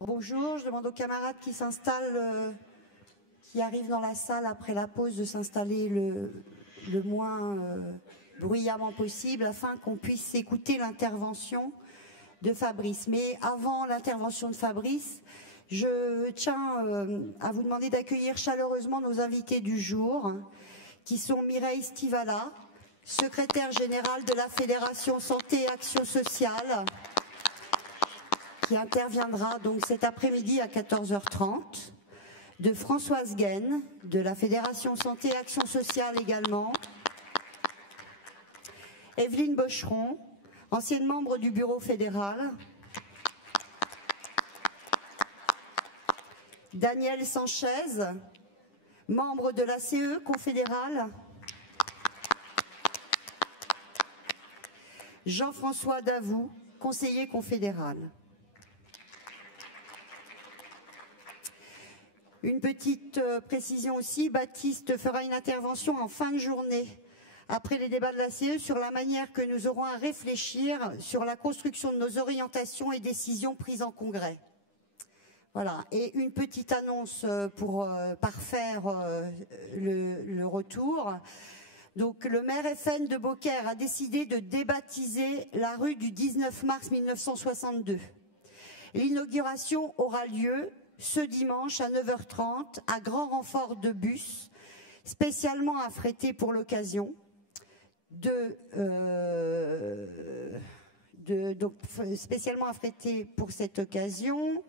Bonjour, je demande aux camarades qui s'installent, qui arrivent dans la salle après la pause, de s'installer le moins bruyamment possible afin qu'on puisse écouter l'intervention de Fabrice. Mais avant l'intervention de Fabrice, je tiens à vous demander d'accueillir chaleureusement nos invités du jour, qui sont Mireille Stivala, secrétaire générale de la Fédération Santé et Action Sociale, qui interviendra donc cet après-midi à 14h30, de Françoise Gaine, de la Fédération Santé et Action Sociale également, Evelyne Bocheron, ancienne membre du Bureau fédéral, Daniel Sanchez, membre de la CE confédérale, Jean-François Davout, conseiller confédéral. Une petite précision aussi, Baptiste fera une intervention en fin de journée, après les débats de la CE, sur la manière que nous aurons à réfléchir sur la construction de nos orientations et décisions prises en congrès. Voilà, et une petite annonce pour parfaire le retour. Donc le maire FN de Beaucaire a décidé de débaptiser la rue du 19 mars 1962. L'inauguration aura lieu ce dimanche à 9h30 à grand renfort de bus spécialement affrétés pour l'occasion, spécialement affrétés pour cette occasion.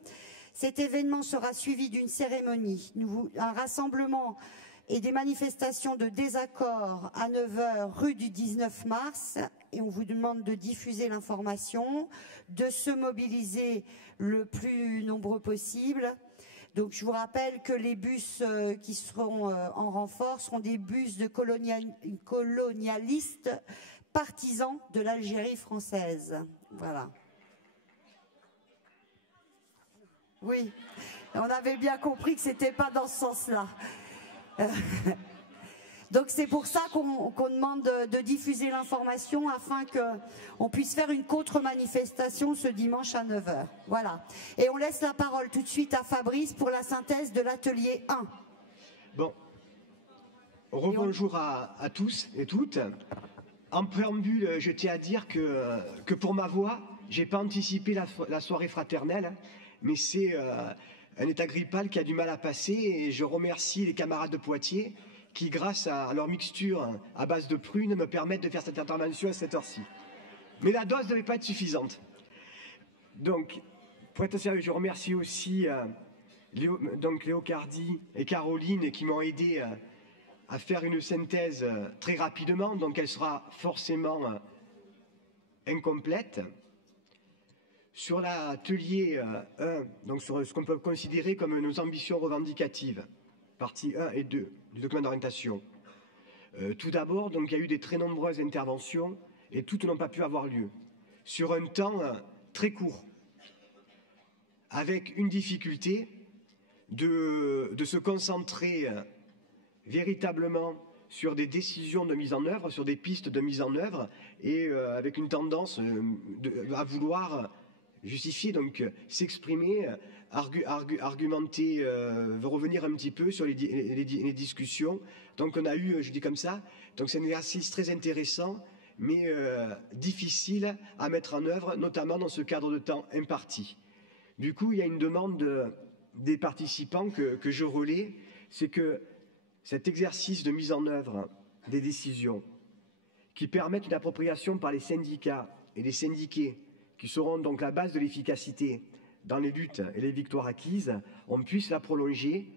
Cet événement sera suivi d'une cérémonie, un rassemblement et des manifestations de désaccord à 9h rue du 19 mars. Et on vous demande de diffuser l'information, de se mobiliser le plus nombreux possible. Donc je vous rappelle que les bus qui seront en renfort seront des bus de colonialistes partisans de l'Algérie française. Voilà. Oui, on avait bien compris que ce n'était pas dans ce sens-là. Donc c'est pour ça qu'on demande de diffuser l'information afin qu'on puisse faire une contre-manifestation ce dimanche à 9h. Voilà. Et on laisse la parole tout de suite à Fabrice pour la synthèse de l'atelier 1. Bon. Rebonjour à tous et toutes. En préambule, je tiens à dire que pour ma voix, je n'ai pas anticipé la soirée fraternelle, mais c'est un état grippal qui a du mal à passer, et je remercie les camarades de Poitiers qui, grâce à leur mixture à base de prunes, me permettent de faire cette intervention à cette heure-ci. Mais la dose ne devait pas être suffisante. Donc, pour être sérieux, je remercie aussi Léo Cardi et Caroline qui m'ont aidé à faire une synthèse très rapidement, donc elle sera forcément incomplète. Sur l'atelier 1, donc sur ce qu'on peut considérer comme nos ambitions revendicatives, partie 1 et 2 du document d'orientation. Tout d'abord, donc, il y a eu des très nombreuses interventions et toutes n'ont pas pu avoir lieu, sur un temps très court, avec une difficulté de se concentrer véritablement sur des décisions de mise en œuvre, sur des pistes de mise en œuvre, et avec une tendance à vouloir justifier, donc s'exprimer, argumenter, revenir un petit peu sur les discussions. Donc on a eu, je dis comme ça, donc c'est un exercice très intéressant, mais difficile à mettre en œuvre, notamment dans ce cadre de temps imparti. Du coup, il y a une demande des participants que je relais, c'est que cet exercice de mise en œuvre des décisions qui permettent une appropriation par les syndicats et les syndiqués, qui seront donc la base de l'efficacité dans les luttes et les victoires acquises, on puisse la prolonger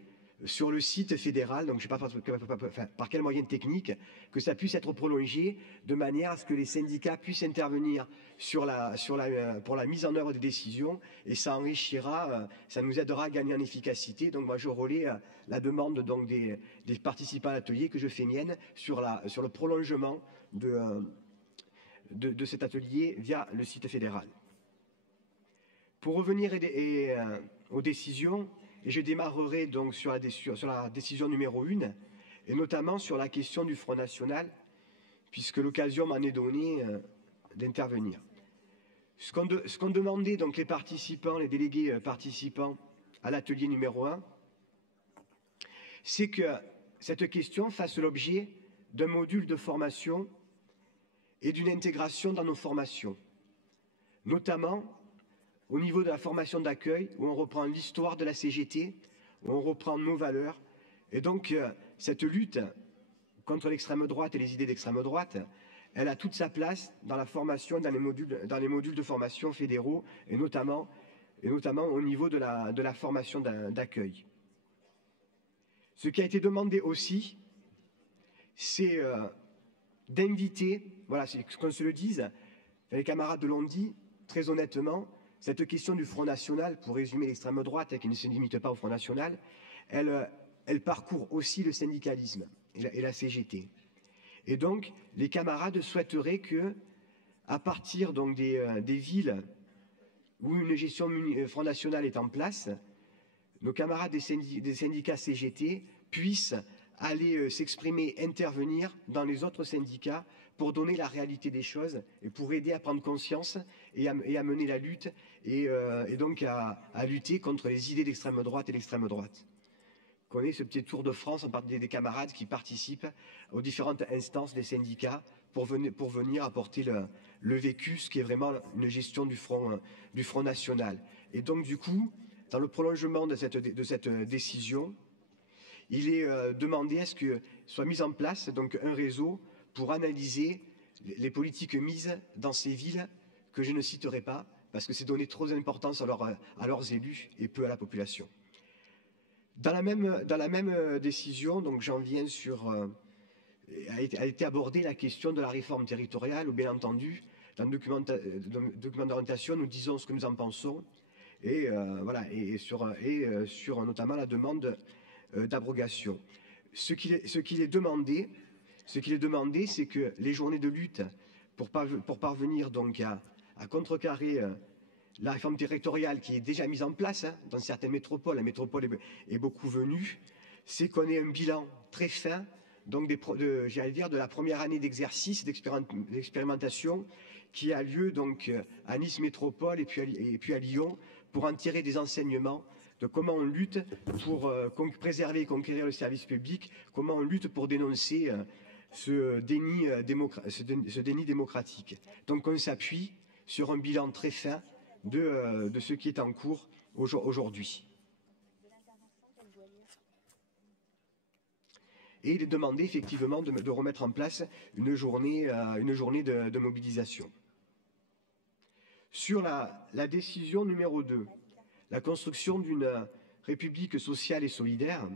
sur le site fédéral, donc je ne sais pas par quel moyen technique, que ça puisse être prolongé de manière à ce que les syndicats puissent intervenir pour la mise en œuvre des décisions, et ça enrichira, ça nous aidera à gagner en efficacité. Donc moi je relais la demande donc des participants à l'atelier que je fais mienne sur le prolongement de cet atelier via le site fédéral. Pour revenir aux décisions, et je démarrerai donc sur la décision numéro 1, et notamment sur la question du Front National, puisque l'occasion m'en est donnée d'intervenir. Ce qu'ont demandé donc les participants, les délégués participants à l'atelier numéro 1, c'est que cette question fasse l'objet d'un module de formation et d'une intégration dans nos formations, notamment au niveau de la formation d'accueil, où on reprend l'histoire de la CGT, où on reprend nos valeurs. Et donc, cette lutte contre l'extrême droite et les idées d'extrême droite, elle a toute sa place dans la formation, dans les modules de formation fédéraux, et notamment au niveau de la formation d'accueil. Ce qui a été demandé aussi, c'est d'inviter, voilà, c'est qu'on se le dise, les camarades l'ont dit, très honnêtement, cette question du Front National, pour résumer l'extrême droite, qui ne se limite pas au Front National, elle parcourt aussi le syndicalisme et la CGT. Et donc, les camarades souhaiteraient que, à partir donc des villes où une gestion Front National est en place, nos camarades des syndicats CGT puissent aller s'exprimer, intervenir dans les autres syndicats pour donner la réalité des choses et pour aider à prendre conscience et à mener la lutte et donc à lutter contre les idées d'extrême droite et l'extrême droite. On connaît ce petit tour de France en partie des camarades qui participent aux différentes instances des syndicats pour venir apporter le vécu, ce qui est vraiment une gestion du Front National. Et donc du coup, dans le prolongement de cette décision, il est demandé à ce que soit mis en place donc un réseau pour analyser les politiques mises dans ces villes que je ne citerai pas, parce que c'est donner trop d'importance à leurs élus et peu à la population. Dans la même décision, donc j'en viens a été abordée la question de la réforme territoriale, où bien entendu, dans le document d'orientation, nous disons ce que nous en pensons, et sur notamment la demande d'abrogation. Ce qu'il est demandé, c'est que les journées de lutte pour parvenir donc à contrecarrer la réforme territoriale qui est déjà mise en place dans certaines métropoles, la métropole est beaucoup venue, c'est qu'on ait un bilan très fin, donc de la première année d'exercice, d'expérimentation, qui a lieu donc à Nice Métropole et puis à Lyon, pour en tirer des enseignements de comment on lutte pour préserver et conquérir le service public, comment on lutte pour dénoncer ce déni démocratique. Donc on s'appuie sur un bilan très fin de ce qui est en cours aujourd'hui. Et il est demandé effectivement de remettre en place une journée de mobilisation. Sur la décision numéro 2, la construction d'une république sociale et solidaire,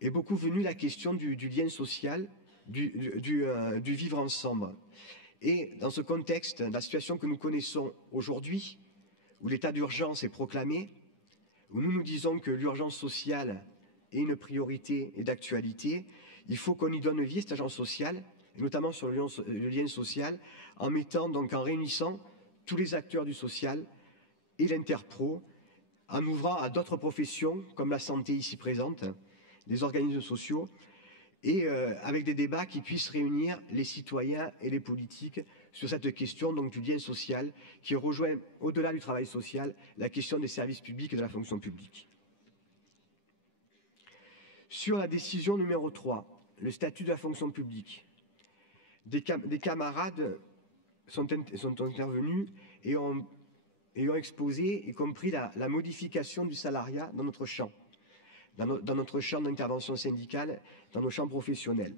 est beaucoup venue la question du lien social, du vivre ensemble. Et dans ce contexte, la situation que nous connaissons aujourd'hui, où l'état d'urgence est proclamé, où nous disons que l'urgence sociale est une priorité et d'actualité, il faut qu'on y donne vie, cette agence sociale, et notamment sur le lien social, en réunissant tous les acteurs du social et l'interpro, en ouvrant à d'autres professions, comme la santé ici présente, les organismes sociaux, et avec des débats qui puissent réunir les citoyens et les politiques sur cette question donc, du lien social, qui rejoint, au-delà du travail social, la question des services publics et de la fonction publique. Sur la décision numéro 3, le statut de la fonction publique, des camarades sont intervenus et ont exposé, y compris la modification du salariat dans notre champ. Dans notre champ d'intervention syndicale, dans nos champs professionnels.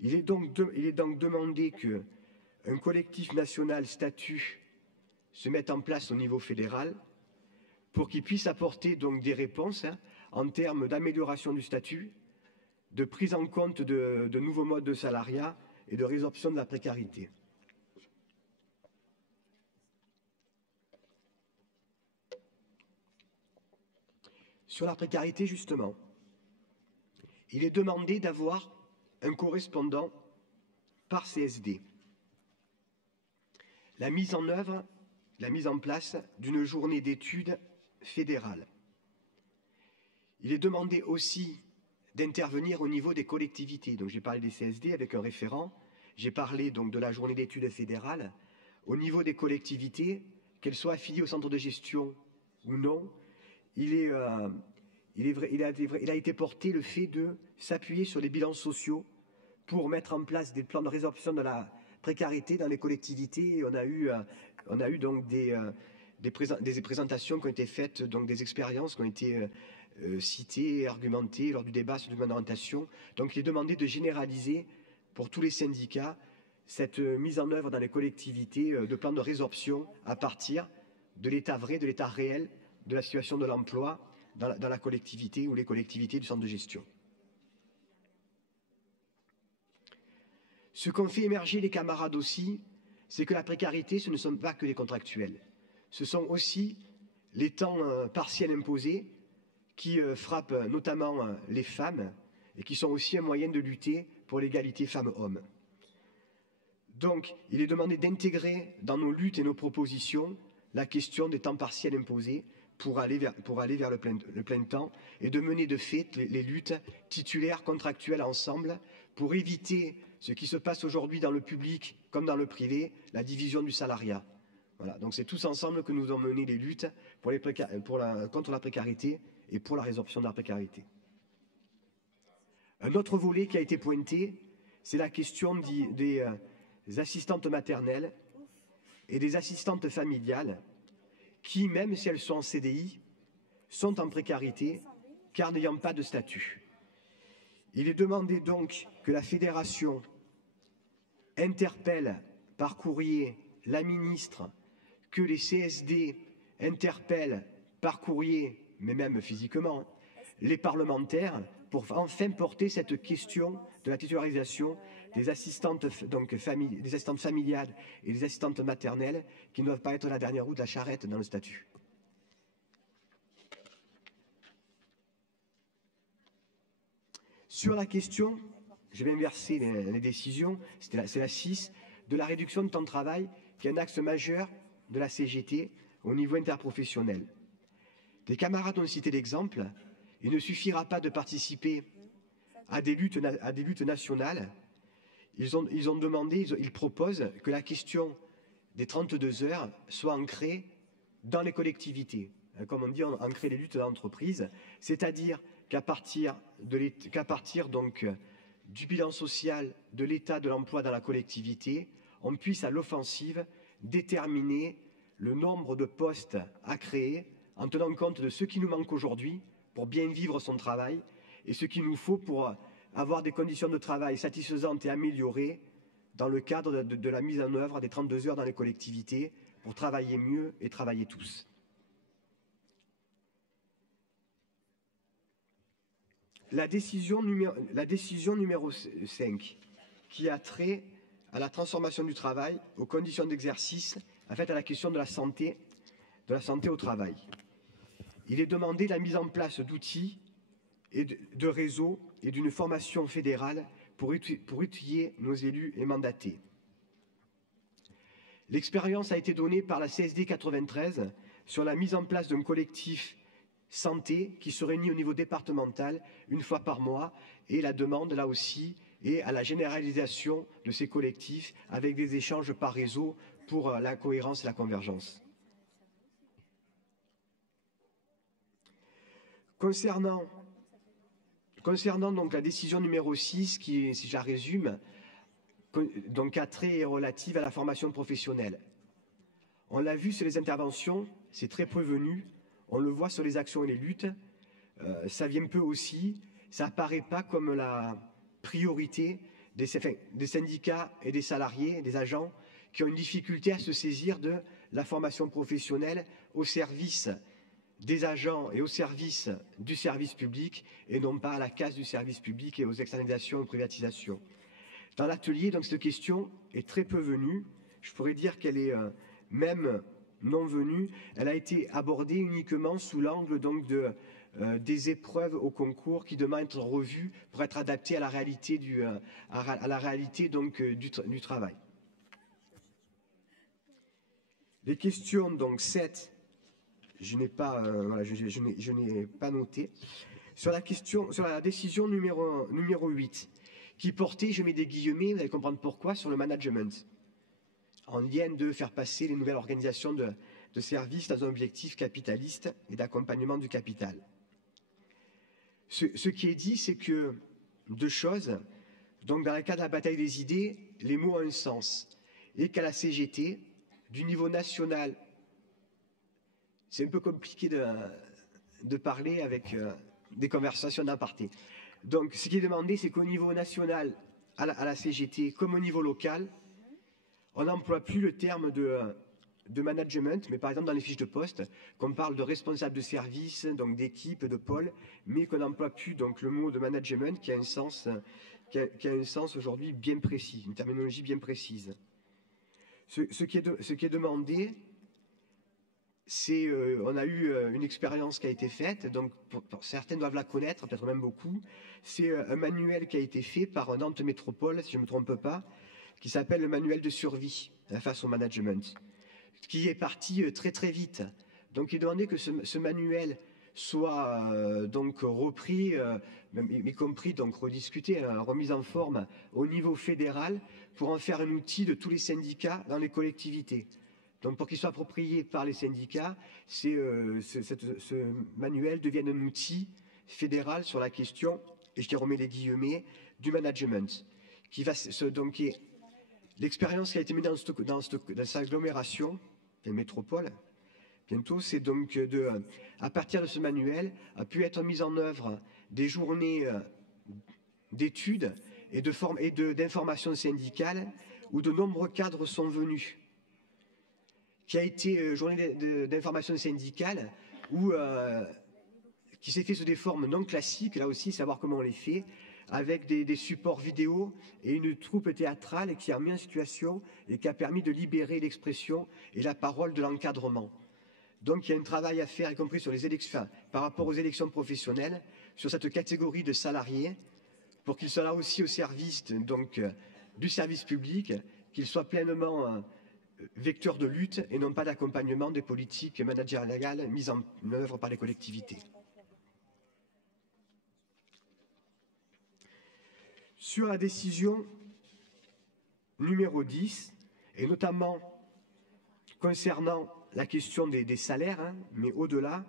Il est donc demandé qu'un collectif national statut se mette en place au niveau fédéral pour qu'il puisse apporter donc des réponses en termes d'amélioration du statut, de prise en compte de nouveaux modes de salariat et de résorption de la précarité. Sur la précarité, justement, il est demandé d'avoir un correspondant par CSD. La mise en place d'une journée d'études fédérale. Il est demandé aussi d'intervenir au niveau des collectivités. Donc j'ai parlé des CSD avec un référent, j'ai parlé donc de la journée d'études fédérale, au niveau des collectivités, qu'elles soient affiliées au centre de gestion ou non, il a été porté le fait de s'appuyer sur les bilans sociaux pour mettre en place des plans de résorption de la précarité dans les collectivités. Et on a eu donc des présentations qui ont été faites, donc des expériences qui ont été citées et argumentées lors du débat sur l'orientation. Donc il est demandé de généraliser pour tous les syndicats cette mise en œuvre dans les collectivités de plans de résorption à partir de l'état vrai, de l'état réel de la situation de l'emploi dans la collectivité ou les collectivités du centre de gestion. Ce qu'ont fait émerger les camarades aussi, c'est que la précarité, ce ne sont pas que les contractuels. Ce sont aussi les temps partiels imposés qui frappent notamment les femmes et qui sont aussi un moyen de lutter pour l'égalité femmes-hommes. Donc, il est demandé d'intégrer dans nos luttes et nos propositions la question des temps partiels imposés pour aller vers le plein temps et de mener de fait les luttes titulaires, contractuelles ensemble pour éviter ce qui se passe aujourd'hui dans le public comme dans le privé, la division du salariat. Voilà, donc c'est tous ensemble que nous avons mené les luttes contre la précarité et pour la résorption de la précarité. Un autre volet qui a été pointé, c'est la question des assistantes maternelles et des assistantes familiales qui, même si elles sont en CDI, sont en précarité car n'ayant pas de statut. Il est demandé donc que la fédération interpelle par courrier la ministre, que les CSD interpellent par courrier, mais même physiquement, les parlementaires pour enfin porter cette question de la titularisation des assistantes, des assistantes familiales et des assistantes maternelles qui ne doivent pas être la dernière roue de la charrette dans le statut. Sur la question, je vais inverser les décisions, c'est la 6, de la réduction de temps de travail, qui est un axe majeur de la CGT au niveau interprofessionnel. Des camarades ont cité l'exemple, il ne suffira pas de participer à des luttes nationales. Ils proposent que la question des 32 heures soit ancrée dans les collectivités. Comme on dit, ancrer les luttes dans l'entreprise, c'est-à-dire qu'à partir donc du bilan social de l'état de l'emploi dans la collectivité, on puisse à l'offensive déterminer le nombre de postes à créer en tenant compte de ce qui nous manque aujourd'hui pour bien vivre son travail et ce qu'il nous faut pour avoir des conditions de travail satisfaisantes et améliorées dans le cadre de la mise en œuvre des 32 heures dans les collectivités pour travailler mieux et travailler tous. La décision numéro 5, qui a trait à la transformation du travail, aux conditions d'exercice, en fait à la question de la santé au travail. Il est demandé la mise en place d'outils et de réseaux et d'une formation fédérale pour outiller nos élus et mandatés. L'expérience a été donnée par la CSD 93 sur la mise en place d'un collectif santé qui se réunit au niveau départemental une fois par mois et la demande là aussi est à la généralisation de ces collectifs avec des échanges par réseau pour la cohérence et la convergence. Concernant donc la décision numéro 6, qui est, si je la résume, donc a trait et relative à la formation professionnelle. On l'a vu sur les interventions, c'est très peu venu. On le voit sur les actions et les luttes. Ça vient peu aussi. Ça apparaît pas comme la priorité des syndicats et des salariés, des agents, qui ont une difficulté à se saisir de la formation professionnelle au service des agents et au service du service public et non pas à la casse du service public et aux externalisations et aux privatisations. Dans l'atelier, donc, cette question est très peu venue. Je pourrais dire qu'elle est même non venue. Elle a été abordée uniquement sous l'angle donc des épreuves au concours qui demandent être revues pour être adaptées à la réalité du travail. Les questions donc 7, je n'ai pas noté. Sur la décision numéro 8, qui portait, je mets des guillemets, vous allez comprendre pourquoi, sur le management. en lien de faire passer les nouvelles organisations de services dans un objectif capitaliste et d'accompagnement du capital. Ce qui est dit, c'est que deux choses. Donc, dans le cadre de la bataille des idées, les mots ont un sens. Et qu'à la CGT, du niveau national, c'est un peu compliqué de parler avec des conversations d'aparté. Donc, ce qui est demandé, c'est qu'au niveau national, à la CGT, comme au niveau local, on n'emploie plus le terme de management, mais par exemple dans les fiches de poste, qu'on parle de responsable de service, donc d'équipe, de pôle, mais qu'on n'emploie plus donc le mot de management qui a un sens aujourd'hui bien précis, une terminologie bien précise. Ce qui est demandé, c'est, on a eu une expérience qui a été faite, donc pour certains doivent la connaître, peut-être même beaucoup, c'est un manuel qui a été fait par Nantes Métropole, si je ne me trompe pas, qui s'appelle le manuel de survie face au management, qui est parti très très vite. Donc il est demandé que ce manuel soit donc repris, y compris donc rediscuté, remis en forme au niveau fédéral pour en faire un outil de tous les syndicats dans les collectivités. Donc pour qu'il soit approprié par les syndicats, ce manuel devienne un outil fédéral sur la question, et je remets les guillemets, du management, qui va donc l'expérience qui a été menée dans cette agglomération, la métropole, bientôt, c'est donc à partir de ce manuel, a pu être mise en œuvre des journées d'études et d'information syndicale où de nombreux cadres sont venus. Qui a été journée d'information syndicale qui s'est fait sous des formes non classiques, là aussi, savoir comment on les fait, avec des supports vidéo et une troupe théâtrale qui a mis en situation et qui a permis de libérer l'expression et la parole de l'encadrement. Donc il y a un travail à faire, y compris sur les élections, par rapport aux élections professionnelles, sur cette catégorie de salariés, pour qu'ils soient là aussi au service donc, du service public, qu'ils soient pleinement vecteurs de lutte et non pas d'accompagnement des politiques managériales mises en œuvre par les collectivités. Sur la décision numéro 10, et notamment concernant la question des salaires, hein, mais au-delà,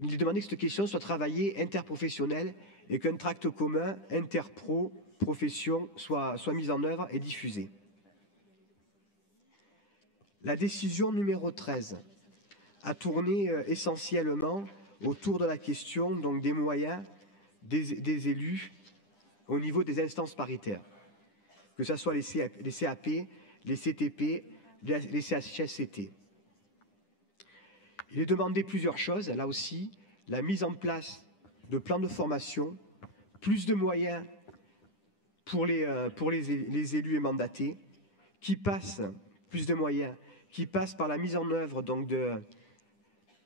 il est demandé que cette question soit travaillée interprofessionnelle et qu'un tract commun interpro-profession soit mis en œuvre et diffusé. La décision numéro 13 a tourné essentiellement autour de la question donc, des moyens des élus au niveau des instances paritaires, que ce soit les CAP, les CTP, les CHSCT. Il est demandé plusieurs choses, là aussi, la mise en place de plans de formation, plus de moyens pour les élus et mandatés, qui passent, plus de moyens, qui passent par la mise en œuvre donc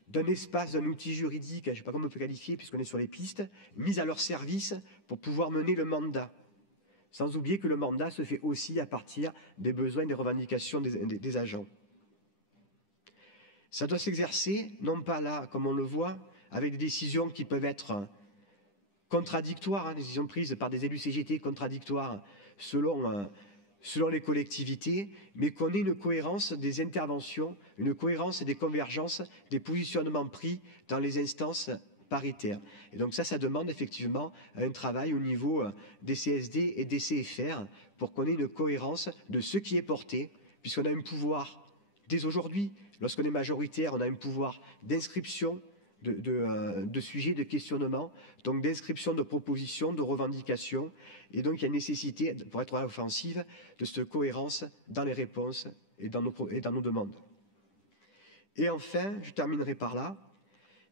d'un espace, d'un outil juridique, je ne sais pas comment on peut qualifier puisqu'on est sur les pistes, mis à leur service pour pouvoir mener le mandat. Sans oublier que le mandat se fait aussi à partir des besoins et des revendications des agents. Ça doit s'exercer, non pas là, comme on le voit, avec des décisions qui peuvent être contradictoires, hein, des décisions prises par des élus CGT contradictoires selon les collectivités, mais qu'on ait une cohérence des interventions, une cohérence des convergences, des positionnements pris dans les instances paritaires. Et donc ça demande effectivement un travail au niveau des CSD et des CFR pour qu'on ait une cohérence de ce qui est porté, puisqu'on a un pouvoir, dès aujourd'hui, lorsqu'on est majoritaire, on a un pouvoir d'inscription de sujets, de questionnement, donc d'inscription de propositions, de revendications, et donc il y a nécessité, pour être à l'offensive, de cette cohérence dans les réponses et dans nos demandes. Et enfin, je terminerai par là,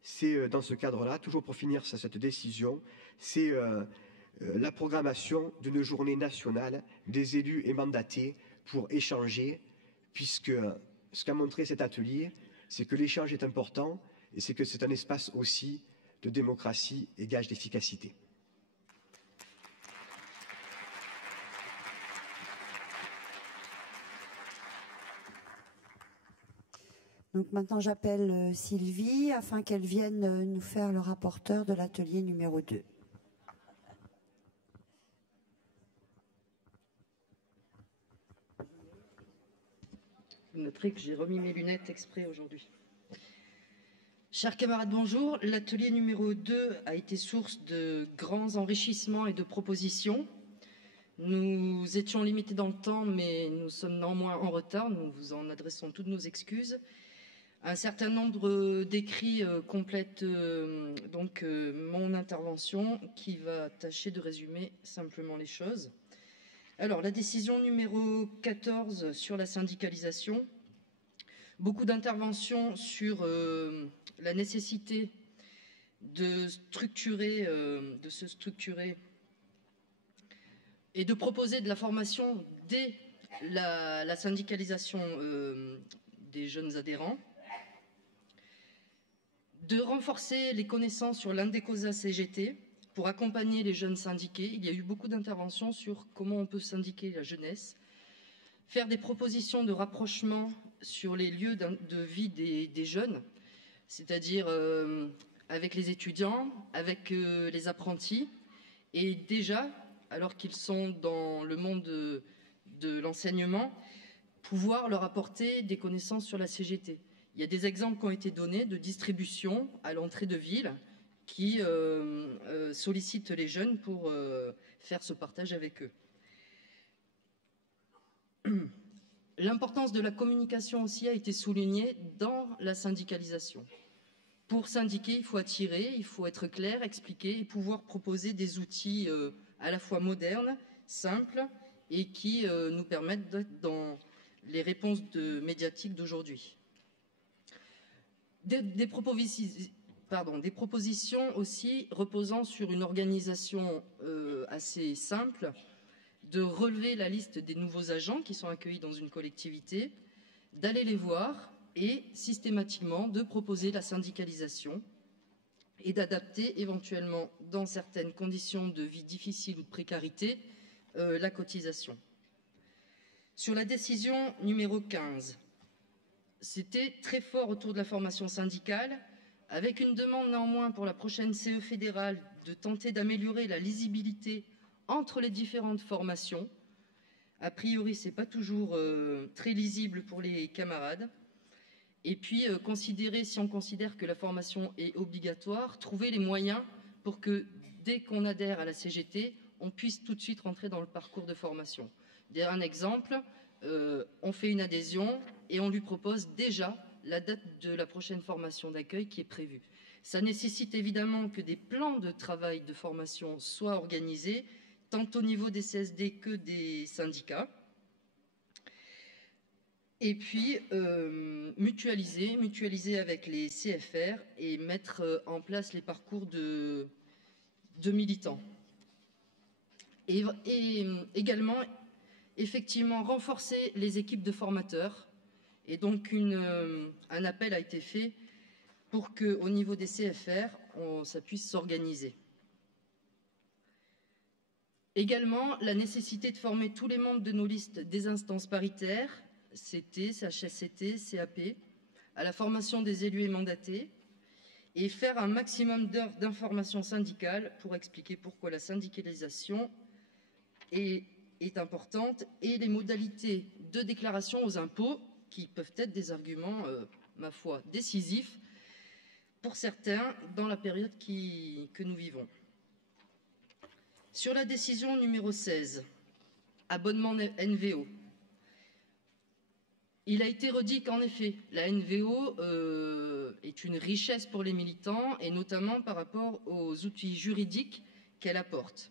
c'est dans ce cadre-là, toujours pour finir sur cette décision, c'est la programmation d'une journée nationale des élus et mandatés pour échanger, puisque ce qu'a montré cet atelier, c'est que l'échange est important et c'est que c'est un espace aussi de démocratie et gage d'efficacité. Donc maintenant j'appelle Sylvie afin qu'elle vienne nous faire le rapporteur de l'atelier numéro 2. Vous noterez que j'ai remis mes lunettes exprès aujourd'hui. Chers camarades, bonjour. L'atelier numéro 2 a été source de grands enrichissements et de propositions. Nous étions limités dans le temps, mais nous sommes néanmoins en retard. Nous vous en adressons toutes nos excuses. Un certain nombre d'écrits complètent donc mon intervention, qui va tâcher de résumer simplement les choses. Alors, la décision numéro 14 sur la syndicalisation. Beaucoup d'interventions sur la nécessité de se structurer et de proposer de la formation dès la syndicalisation des jeunes adhérents, de renforcer les connaissances sur l'Indecosa CGT pour accompagner les jeunes syndiqués. Il y a eu beaucoup d'interventions sur comment on peut syndiquer la jeunesse, faire des propositions de rapprochement sur les lieux de vie des jeunes, c'est-à-dire avec les étudiants, avec les apprentis, et déjà, alors qu'ils sont dans le monde de l'enseignement, pouvoir leur apporter des connaissances sur la CGT. Il y a des exemples qui ont été donnés de distribution à l'entrée de ville qui sollicitent les jeunes pour faire ce partage avec eux. L'importance de la communication aussi a été soulignée dans la syndicalisation. Pour syndiquer, il faut attirer, il faut être clair, expliquer et pouvoir proposer des outils à la fois modernes, simples et qui nous permettent d'être dans les réponses médiatiques d'aujourd'hui. Des propositions aussi reposant sur une organisation assez simple, de relever la liste des nouveaux agents qui sont accueillis dans une collectivité, d'aller les voir et systématiquement de proposer la syndicalisation et d'adapter éventuellement, dans certaines conditions de vie difficiles ou de précarité, la cotisation. Sur la décision numéro 15, c'était très fort autour de la formation syndicale, avec une demande néanmoins pour la prochaine CE fédérale de tenter d'améliorer la lisibilité entre les différentes formations. A priori, ce n'est pas toujours très lisible pour les camarades. Et puis, si on considère que la formation est obligatoire, trouver les moyens pour que, dès qu'on adhère à la CGT, on puisse tout de suite rentrer dans le parcours de formation. Un exemple, on fait une adhésion et on lui propose déjà la date de la prochaine formation d'accueil qui est prévue. Ça nécessite évidemment que des plans de travail de formation soient organisés, tant au niveau des CSD que des syndicats. Et puis, mutualiser avec les CFR et mettre en place les parcours de militants. Et également, effectivement, renforcer les équipes de formateurs. Et donc, un appel a été fait pour qu'au niveau des CFR, ça puisse s'organiser. Également, la nécessité de former tous les membres de nos listes des instances paritaires, CT, CHSCT, CAP, à la formation des élus et mandatés, et faire un maximum d'heures d'information syndicale pour expliquer pourquoi la syndicalisation est importante, et les modalités de déclaration aux impôts, qui peuvent être des arguments, ma foi, décisifs pour certains dans la période que nous vivons. Sur la décision numéro 16, abonnement NVO, il a été redit qu'en effet, la NVO est une richesse pour les militants, et notamment par rapport aux outils juridiques qu'elle apporte.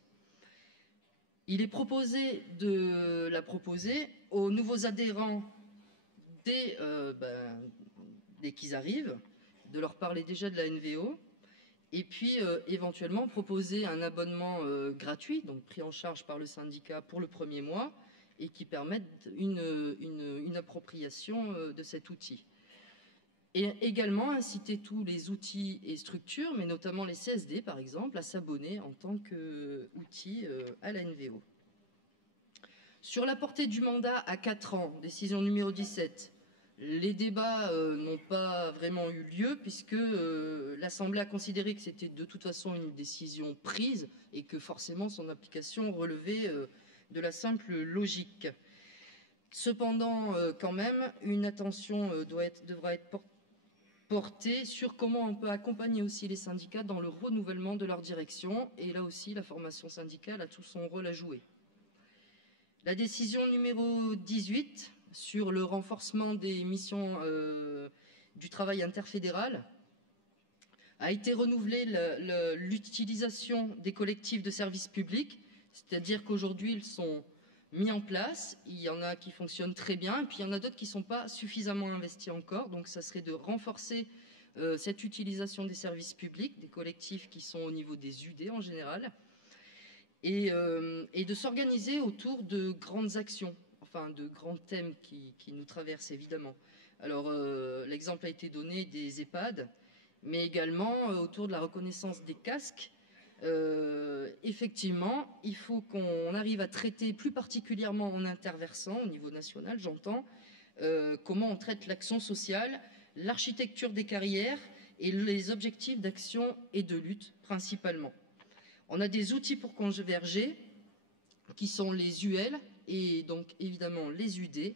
Il est proposé de la proposer aux nouveaux adhérents dès qu'ils arrivent, de leur parler déjà de la NVO, et puis éventuellement proposer un abonnement gratuit, donc pris en charge par le syndicat pour le premier mois, et qui permette une appropriation de cet outil. Et également inciter tous les outils et structures, mais notamment les CSD par exemple, à s'abonner en tant qu'outil à la NVO. Sur la portée du mandat à 4 ans, décision numéro 17, les débats n'ont pas vraiment eu lieu puisque l'Assemblée a considéré que c'était de toute façon une décision prise et que forcément son application relevait de la simple logique. Cependant, quand même, une attention devra être portée sur comment on peut accompagner aussi les syndicats dans le renouvellement de leur direction. Et là aussi, la formation syndicale a tout son rôle à jouer. La décision numéro 18 sur le renforcement des missions du travail interfédéral a été renouvelée l'utilisation des collectifs de services publics, c'est-à-dire qu'aujourd'hui ils sont mis en place, il y en a qui fonctionnent très bien, et puis il y en a d'autres qui ne sont pas suffisamment investis encore, donc ça serait de renforcer cette utilisation des services publics, des collectifs qui sont au niveau des UD en général, et de s'organiser autour de grandes actions, enfin de grands thèmes qui nous traversent évidemment. Alors l'exemple a été donné des EHPAD, mais également autour de la reconnaissance des casques. Effectivement, il faut qu'on arrive à traiter plus particulièrement en interversant, au niveau national, j'entends, comment on traite l'action sociale, l'architecture des carrières et les objectifs d'action et de lutte principalement. On a des outils pour converger, qui sont les UL et donc évidemment les UD,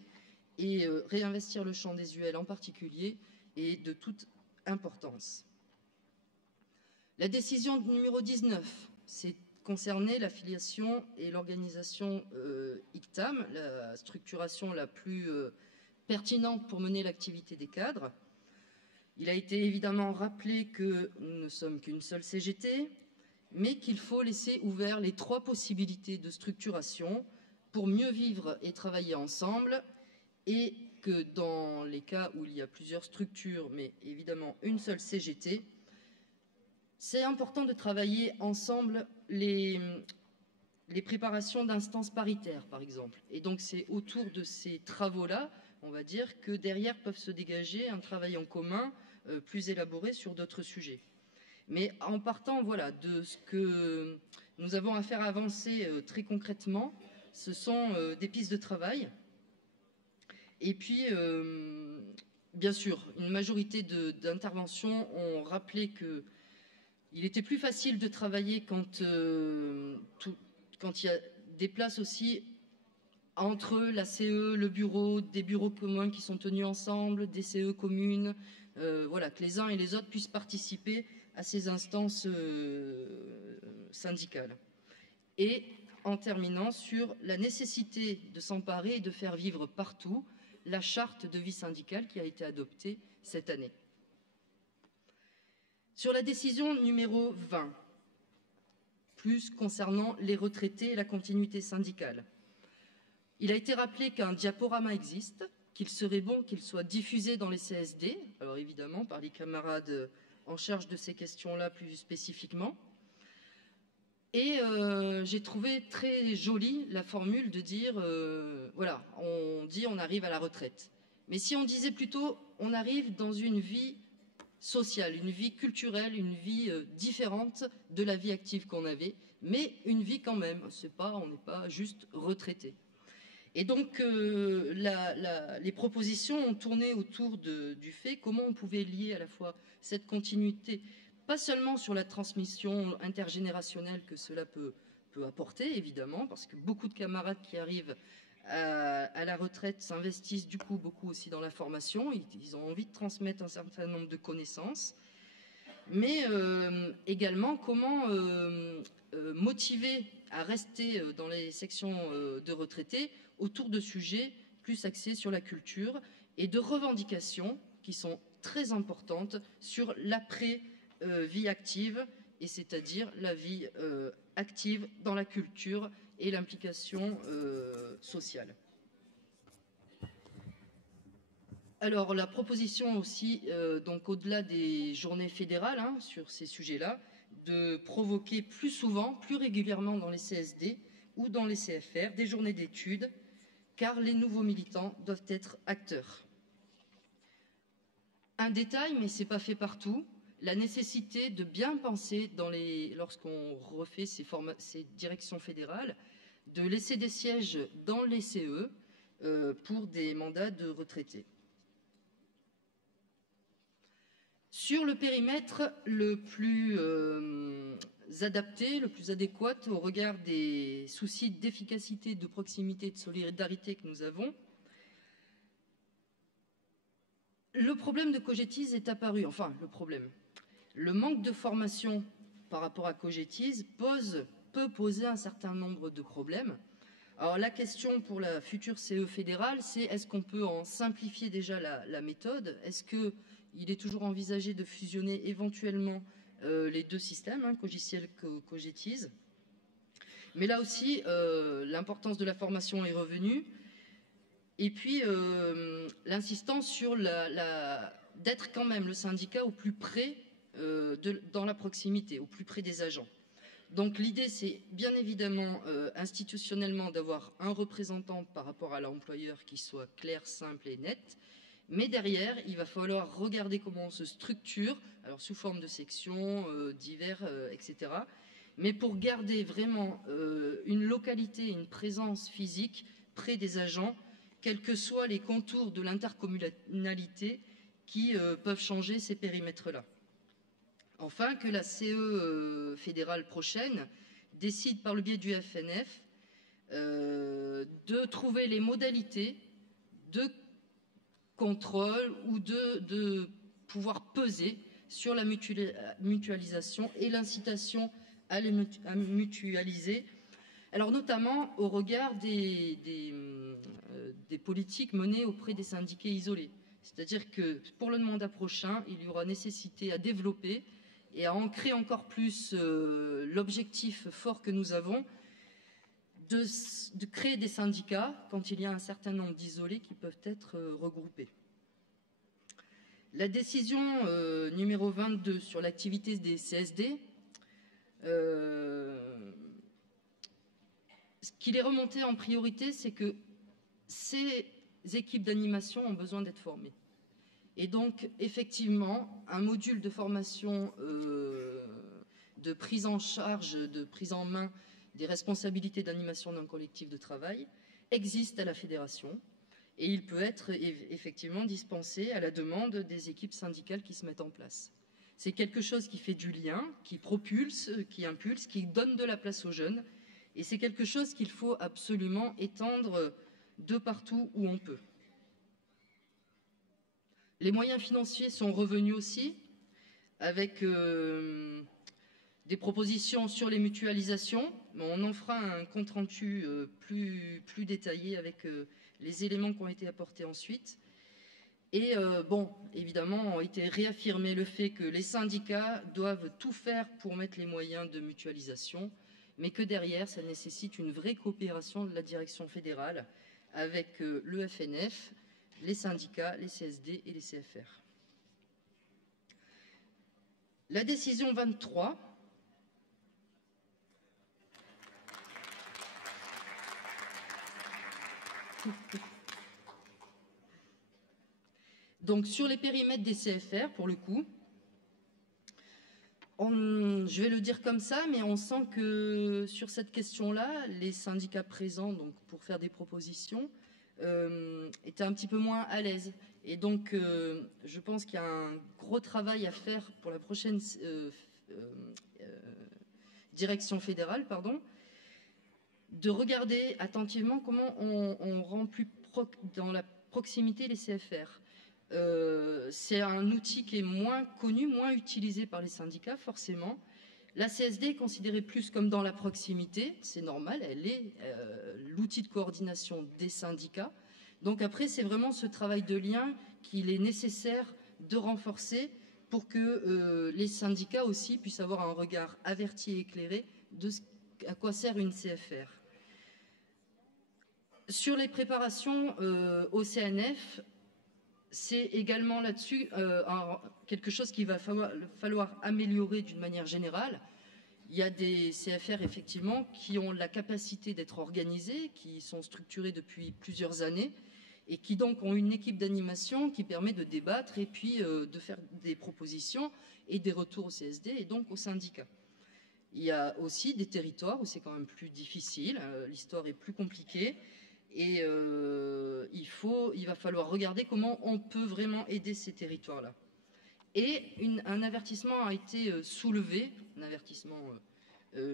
et réinvestir le champ des UL en particulier est de toute importance. La décision numéro 19, c'est concerné l'affiliation et l'organisation ICTAM, la structuration la plus pertinente pour mener l'activité des cadres. Il a été évidemment rappelé que nous ne sommes qu'une seule CGT, mais qu'il faut laisser ouvert les 3 possibilités de structuration pour mieux vivre et travailler ensemble, et que dans les cas où il y a plusieurs structures, mais évidemment une seule CGT, c'est important de travailler ensemble les préparations d'instances paritaires, par exemple. Et donc c'est autour de ces travaux-là, on va dire, que derrière peuvent se dégager un travail en commun plus élaboré sur d'autres sujets. Mais en partant voilà, de ce que nous avons à faire avancer très concrètement, ce sont des pistes de travail. Et puis, bien sûr, une majorité d'interventions ont rappelé qu'il était plus facile de travailler quand il y a des places aussi entre la CE, le bureau, des bureaux communs qui sont tenus ensemble, des CE communes, voilà, que les uns et les autres puissent participer à ces instances syndicales. Et en terminant sur la nécessité de s'emparer et de faire vivre partout la charte de vie syndicale qui a été adoptée cette année. Sur la décision numéro 20, plus concernant les retraités et la continuité syndicale, il a été rappelé qu'un diaporama existe, qu'il serait bon qu'il soit diffusé dans les CSD, alors évidemment par les camarades en charge de ces questions-là plus spécifiquement. Et j'ai trouvé très jolie la formule de dire, voilà, on dit on arrive à la retraite. Mais si on disait plutôt, on arrive dans une vie sociale, une vie culturelle, une vie différente de la vie active qu'on avait, mais une vie quand même, on n'est pas juste retraité. Et donc, les propositions ont tourné autour du fait comment on pouvait lier à la fois cette continuité, pas seulement sur la transmission intergénérationnelle que cela peut apporter, évidemment, parce que beaucoup de camarades qui arrivent à la retraite s'investissent du coup beaucoup aussi dans la formation, ils ont envie de transmettre un certain nombre de connaissances, mais également comment motiver à rester dans les sections de retraités autour de sujets plus axés sur la culture et de revendications qui sont très importantes sur l'après-vie active, et c'est-à-dire la vie active dans la culture et l'implication sociale. Alors la proposition aussi, donc au-delà des journées fédérales sur ces sujets-là, de provoquer plus souvent, plus régulièrement dans les CSD ou dans les CFR, des journées d'études, car les nouveaux militants doivent être acteurs. Un détail, mais ce n'est pas fait partout, la nécessité de bien penser lorsqu'on refait ces directions fédérales, de laisser des sièges dans les CE pour des mandats de retraités. Sur le périmètre le plus adapté, le plus adéquat au regard des soucis d'efficacité, de proximité et de solidarité que nous avons, Le problème de Cogetis est apparu, enfin le problème. Le manque de formation par rapport à Cogetis peut poser un certain nombre de problèmes. Alors la question pour la future CE fédérale, c'est est-ce qu'on peut en simplifier déjà la méthode? Est-ce qu'il est toujours envisagé de fusionner éventuellement les deux systèmes, hein, Cogiciel et Cogetis? Mais là aussi, l'importance de la formation est revenue. Et puis, l'insistance sur d'être quand même le syndicat au plus près, dans la proximité, au plus près des agents. Donc l'idée, c'est bien évidemment institutionnellement d'avoir un représentant par rapport à l'employeur qui soit clair, simple et net. Mais derrière, il va falloir regarder comment on se structure, alors sous forme de sections, divers, etc. Mais pour garder vraiment une localité, une présence physique près des agents, quels que soient les contours de l'intercommunalité qui peuvent changer ces périmètres-là. Enfin, que la CE fédérale prochaine décide par le biais du FNF de trouver les modalités de contrôle ou de pouvoir peser sur la mutualisation et l'incitation à mutualiser. Alors notamment au regard des politiques menées auprès des syndiqués isolés. C'est-à-dire que pour le mandat prochain, il y aura nécessité à développer et à ancrer encore plus l'objectif fort que nous avons de créer des syndicats quand il y a un certain nombre d'isolés qui peuvent être regroupés. La décision numéro 22 sur l'activité des CSD, ce qu'il est remonté en priorité, c'est que ces équipes d'animation ont besoin d'être formées. Et donc, effectivement, un module de formation de prise en charge, de prise en main des responsabilités d'animation d'un collectif de travail existe à la fédération et il peut être effectivement dispensé à la demande des équipes syndicales qui se mettent en place. C'est quelque chose qui fait du lien, qui propulse, qui impulse, qui donne de la place aux jeunes et c'est quelque chose qu'il faut absolument étendre de partout où on peut. Les moyens financiers sont revenus aussi, avec des propositions sur les mutualisations. On en fera un compte-rendu plus détaillé avec les éléments qui ont été apportés ensuite. Et bon, évidemment, a été réaffirmé le fait que les syndicats doivent tout faire pour mettre les moyens de mutualisation, mais que derrière, ça nécessite une vraie coopération de la direction fédérale avec le FNF, les syndicats, les CSD et les CFR. La décision 23 donc sur les périmètres des CFR, pour le coup, je vais le dire comme ça, mais on sent que sur cette question-là, les syndicats présents donc, pour faire des propositions étaient un petit peu moins à l'aise. Et donc, je pense qu'il y a un gros travail à faire pour la prochaine direction fédérale, de regarder attentivement comment on rend plus dans la proximité les CFR. C'est un outil qui est moins connu, moins utilisé par les syndicats, forcément. La CSD est considérée plus comme dans la proximité, c'est normal, elle est l'outil de coordination des syndicats. Donc après, c'est vraiment ce travail de lien qu'il est nécessaire de renforcer pour que les syndicats aussi puissent avoir un regard averti et éclairé de à quoi sert une CFR. Sur les préparations au CNF, c'est également là-dessus quelque chose qu'il va falloir améliorer d'une manière générale. Il y a des CFR, effectivement, qui ont la capacité d'être organisés, qui sont structurés depuis plusieurs années et qui donc ont une équipe d'animation qui permet de débattre et puis de faire des propositions et des retours au CSD et donc aux syndicats. Il y a aussi des territoires où c'est quand même plus difficile, l'histoire est plus compliquée. Et il va falloir regarder comment on peut vraiment aider ces territoires-là. Et un avertissement a été soulevé, un avertissement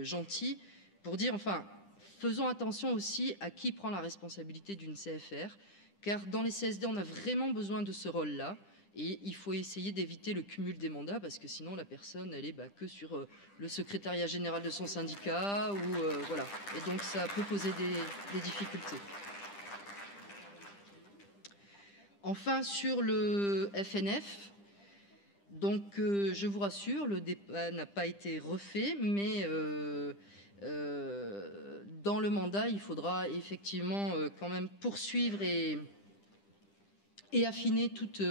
gentil, pour dire, enfin, faisons attention aussi à qui prend la responsabilité d'une CFR, car dans les CSD, on a vraiment besoin de ce rôle-là, Et il faut essayer d'éviter le cumul des mandats parce que sinon la personne elle est que sur le secrétariat général de son syndicat ou voilà. Et donc ça peut poser des difficultés. Enfin sur le FNF, donc je vous rassure, le débat n'a pas été refait, mais dans le mandat, il faudra effectivement quand même poursuivre et affiner toute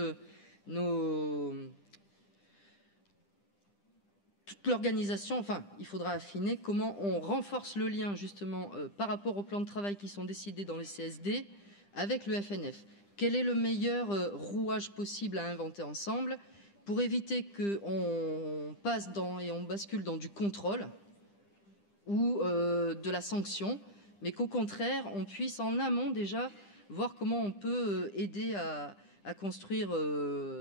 l'organisation. Enfin, il faudra affiner comment on renforce le lien justement par rapport aux plans de travail qui sont décidés dans les CSD avec le FNF. Quel est le meilleur rouage possible à inventer ensemble pour éviter qu'on passe et on bascule dans du contrôle ou de la sanction, mais qu'au contraire, on puisse en amont déjà voir comment on peut aider à construire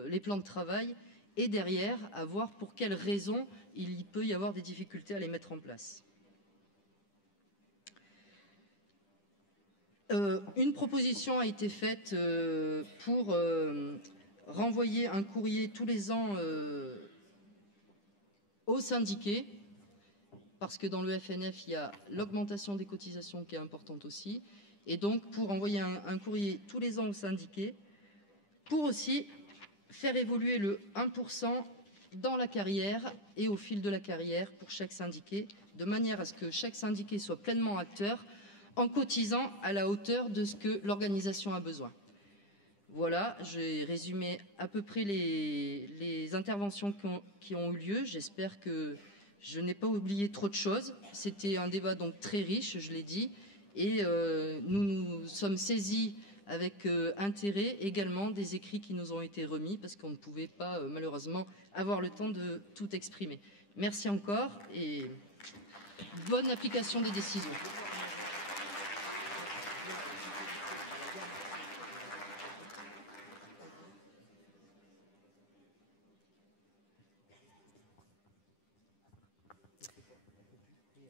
les plans de travail et derrière, à voir pour quelles raisons il peut y avoir des difficultés à les mettre en place. Une proposition a été faite pour renvoyer un courrier tous les ans aux syndiqués, parce que dans le FNF, il y a l'augmentation des cotisations qui est importante aussi, et donc pour envoyer un courrier tous les ans aux syndiqués, pour aussi faire évoluer le 1% dans la carrière et au fil de la carrière pour chaque syndiqué, de manière à ce que chaque syndiqué soit pleinement acteur en cotisant à la hauteur de ce que l'organisation a besoin. Voilà, j'ai résumé à peu près les interventions qui ont eu lieu. J'espère que je n'ai pas oublié trop de choses. C'était un débat donc très riche, je l'ai dit, et nous nous sommes saisis avec intérêt également des écrits qui nous ont été remis parce qu'on ne pouvait pas malheureusement avoir le temps de tout exprimer. Merci encore et bonne application des décisions.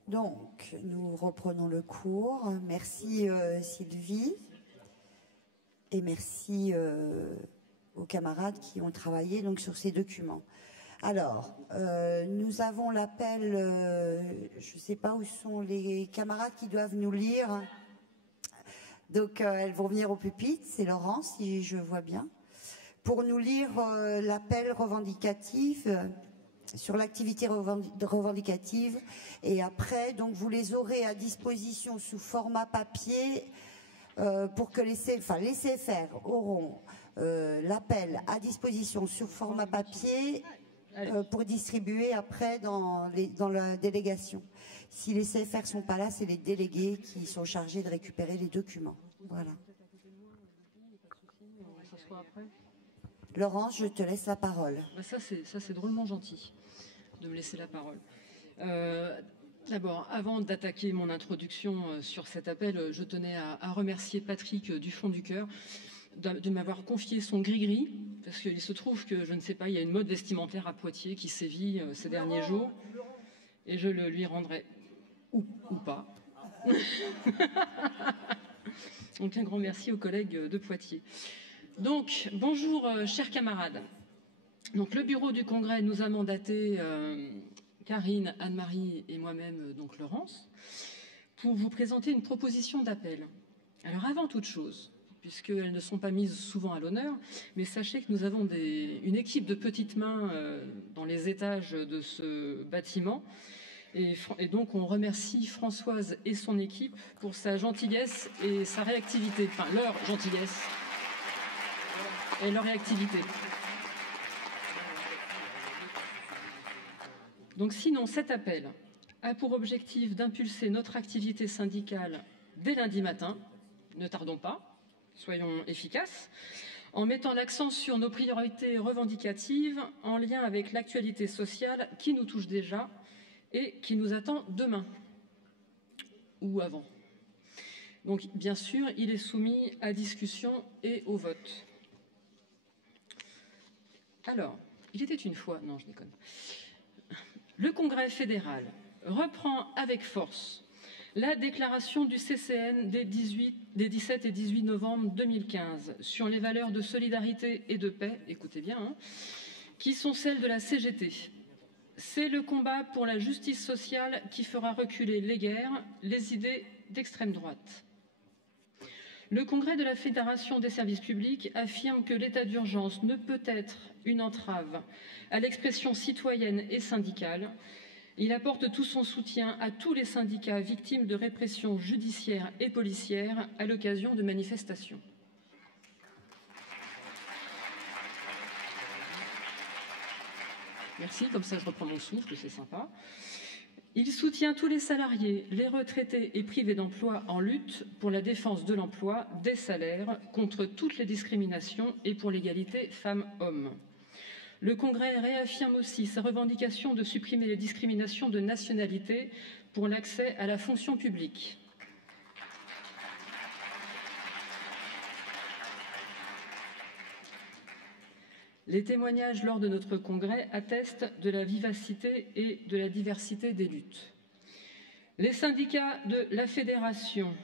Donc, nous reprenons le cours. Merci Sylvie et merci aux camarades qui ont travaillé donc, sur ces documents. Alors, nous avons l'appel, je ne sais pas où sont les camarades qui doivent nous lire. Donc, elles vont venir au pupitre, c'est Laurence, si je vois bien, pour nous lire l'appel revendicatif sur l'activité revendicative. Et après, donc, vous les aurez à disposition sous format papier pour que les CFR auront l'appel à disposition sur format papier pour distribuer après dans la délégation. Si les CFR ne sont pas là, c'est les délégués qui sont chargés de récupérer les documents. Voilà. Laurence, je te laisse la parole. Ça, c'est drôlement gentil de me laisser la parole. D'abord, avant d'attaquer mon introduction sur cet appel, je tenais à remercier Patrick du fond du cœur de m'avoir confié son gris-gris, parce qu'il se trouve que, je ne sais pas, il y a une mode vestimentaire à Poitiers qui sévit ces derniers jours, et je le lui rendrai, ou pas. Donc un grand merci aux collègues de Poitiers. Donc, bonjour chers camarades. Donc le bureau du Congrès nous a mandaté, Karine, Anne-Marie et moi-même, donc Laurence, pour vous présenter une proposition d'appel. Alors avant toute chose, puisqu'elles ne sont pas mises souvent à l'honneur, mais sachez que nous avons une équipe de petites mains dans les étages de ce bâtiment, et donc on remercie Françoise et son équipe pour sa gentillesse et sa réactivité, enfin leur gentillesse et leur réactivité. Donc sinon, cet appel a pour objectif d'impulser notre activité syndicale dès lundi matin, ne tardons pas, soyons efficaces, en mettant l'accent sur nos priorités revendicatives en lien avec l'actualité sociale qui nous touche déjà et qui nous attend demain ou avant. Donc bien sûr, il est soumis à discussion et au vote. Alors, il était une fois, non je déconne, le Congrès fédéral reprend avec force La déclaration du CCN des 17 et 18 novembre 2015 sur les valeurs de solidarité et de paix, écoutez bien, qui sont celles de la CGT. C'est le combat pour la justice sociale qui fera reculer les guerres, les idées d'extrême droite. Le Congrès de la Fédération des services publics affirme que l'état d'urgence ne peut être une entrave à l'expression citoyenne et syndicale. Il apporte tout son soutien à tous les syndicats victimes de répression judiciaire et policière à l'occasion de manifestations. Merci, comme ça je reprends mon souffle, c'est sympa. Il soutient tous les salariés, les retraités et privés d'emploi en lutte pour la défense de l'emploi, des salaires, contre toutes les discriminations et pour l'égalité femmes-hommes. Le Congrès réaffirme aussi sa revendication de supprimer les discriminations de nationalité pour l'accès à la fonction publique. Les témoignages lors de notre congrès attestent de la vivacité et de la diversité des luttes. Les syndicats de la Fédération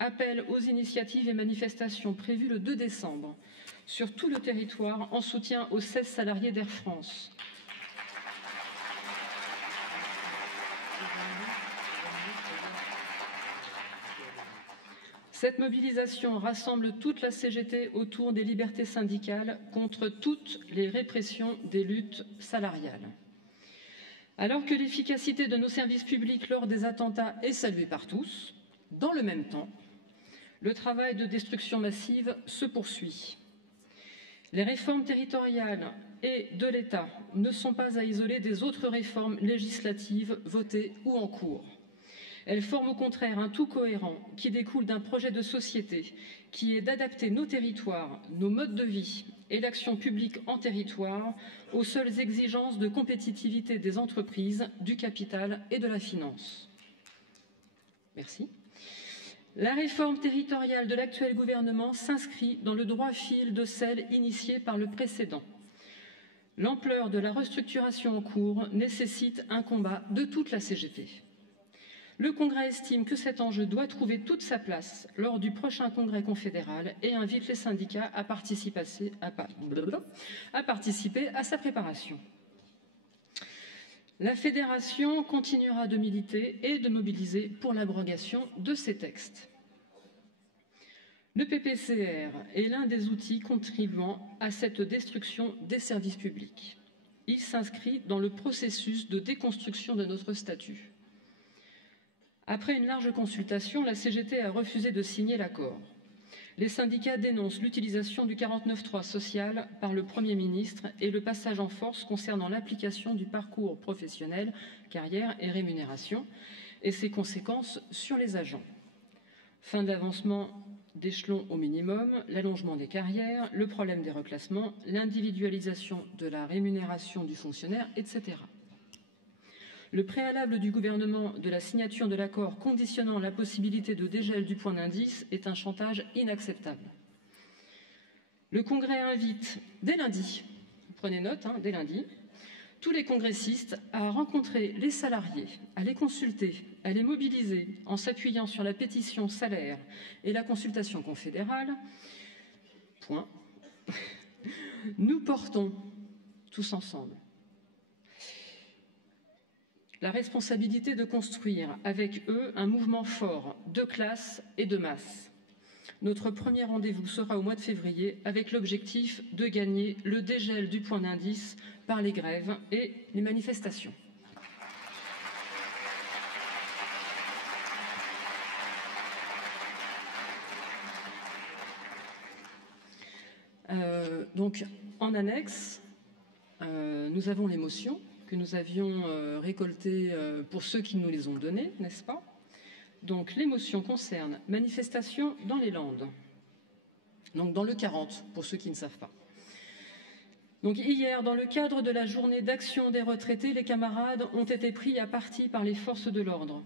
appellent aux initiatives et manifestations prévues le 2 décembre sur tout le territoire en soutien aux 16 salariés d'Air France. Cette mobilisation rassemble toute la CGT autour des libertés syndicales contre toutes les répressions des luttes salariales. Alors que l'efficacité de nos services publics lors des attentats est saluée par tous, dans le même temps, le travail de destruction massive se poursuit. Les réformes territoriales et de l'État ne sont pas à isoler des autres réformes législatives votées ou en cours. Elles forment au contraire un tout cohérent qui découle d'un projet de société qui est d'adapter nos territoires, nos modes de vie et l'action publique en territoire aux seules exigences de compétitivité des entreprises, du capital et de la finance. Merci. La réforme territoriale de l'actuel gouvernement s'inscrit dans le droit fil de celle initiée par le précédent. L'ampleur de la restructuration en cours nécessite un combat de toute la CGT. Le Congrès estime que cet enjeu doit trouver toute sa place lors du prochain Congrès confédéral et invite les syndicats à participer à sa préparation. La Fédération continuera de militer et de mobiliser pour l'abrogation de ces textes. Le PPCR est l'un des outils contribuant à cette destruction des services publics. Il s'inscrit dans le processus de déconstruction de notre statut. Après une large consultation, la CGT a refusé de signer l'accord. Les syndicats dénoncent l'utilisation du 49.3 social par le Premier ministre et le passage en force concernant l'application du parcours professionnel, carrière et rémunération et ses conséquences sur les agents. Fin de l'avancement d'échelons au minimum, l'allongement des carrières, le problème des reclassements, l'individualisation de la rémunération du fonctionnaire, etc. Le préalable du gouvernement de la signature de l'accord conditionnant la possibilité de dégel du point d'indice est un chantage inacceptable. Le Congrès invite, dès lundi, prenez note, dès lundi, tous les congressistes à rencontrer les salariés, à les consulter, à les mobiliser en s'appuyant sur la pétition salaire et la consultation confédérale. Point. Nous portons tous ensemble la responsabilité de construire avec eux un mouvement fort de classe et de masse. Notre premier rendez-vous sera au mois de février avec l'objectif de gagner le dégel du point d'indice par les grèves et les manifestations. Donc, en annexe, nous avons les motions que nous avions récoltées pour ceux qui nous les ont données, n'est-ce pas? Donc, les motions concernent manifestation dans les Landes, donc dans le 40, pour ceux qui ne savent pas. Donc, hier, dans le cadre de la journée d'action des retraités, les camarades ont été pris à partie par les forces de l'ordre.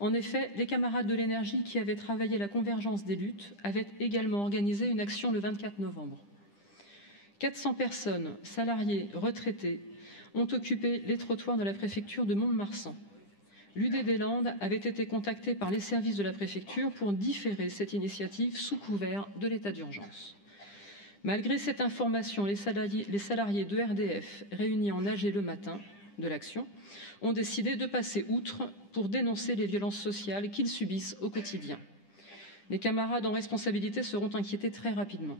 En effet, les camarades de l'énergie qui avaient travaillé la convergence des luttes avaient également organisé une action le 24 novembre. 400 personnes, salariés, retraités, ont occupé les trottoirs de la préfecture de Mont-de-Marsan. l'UD des Landes avait été contacté par les services de la préfecture pour différer cette initiative sous couvert de l'état d'urgence. Malgré cette information, les salariés de RDF réunis en AG le matin de l'action ont décidé de passer outre pour dénoncer les violences sociales qu'ils subissent au quotidien. Les camarades en responsabilité seront inquiétés très rapidement.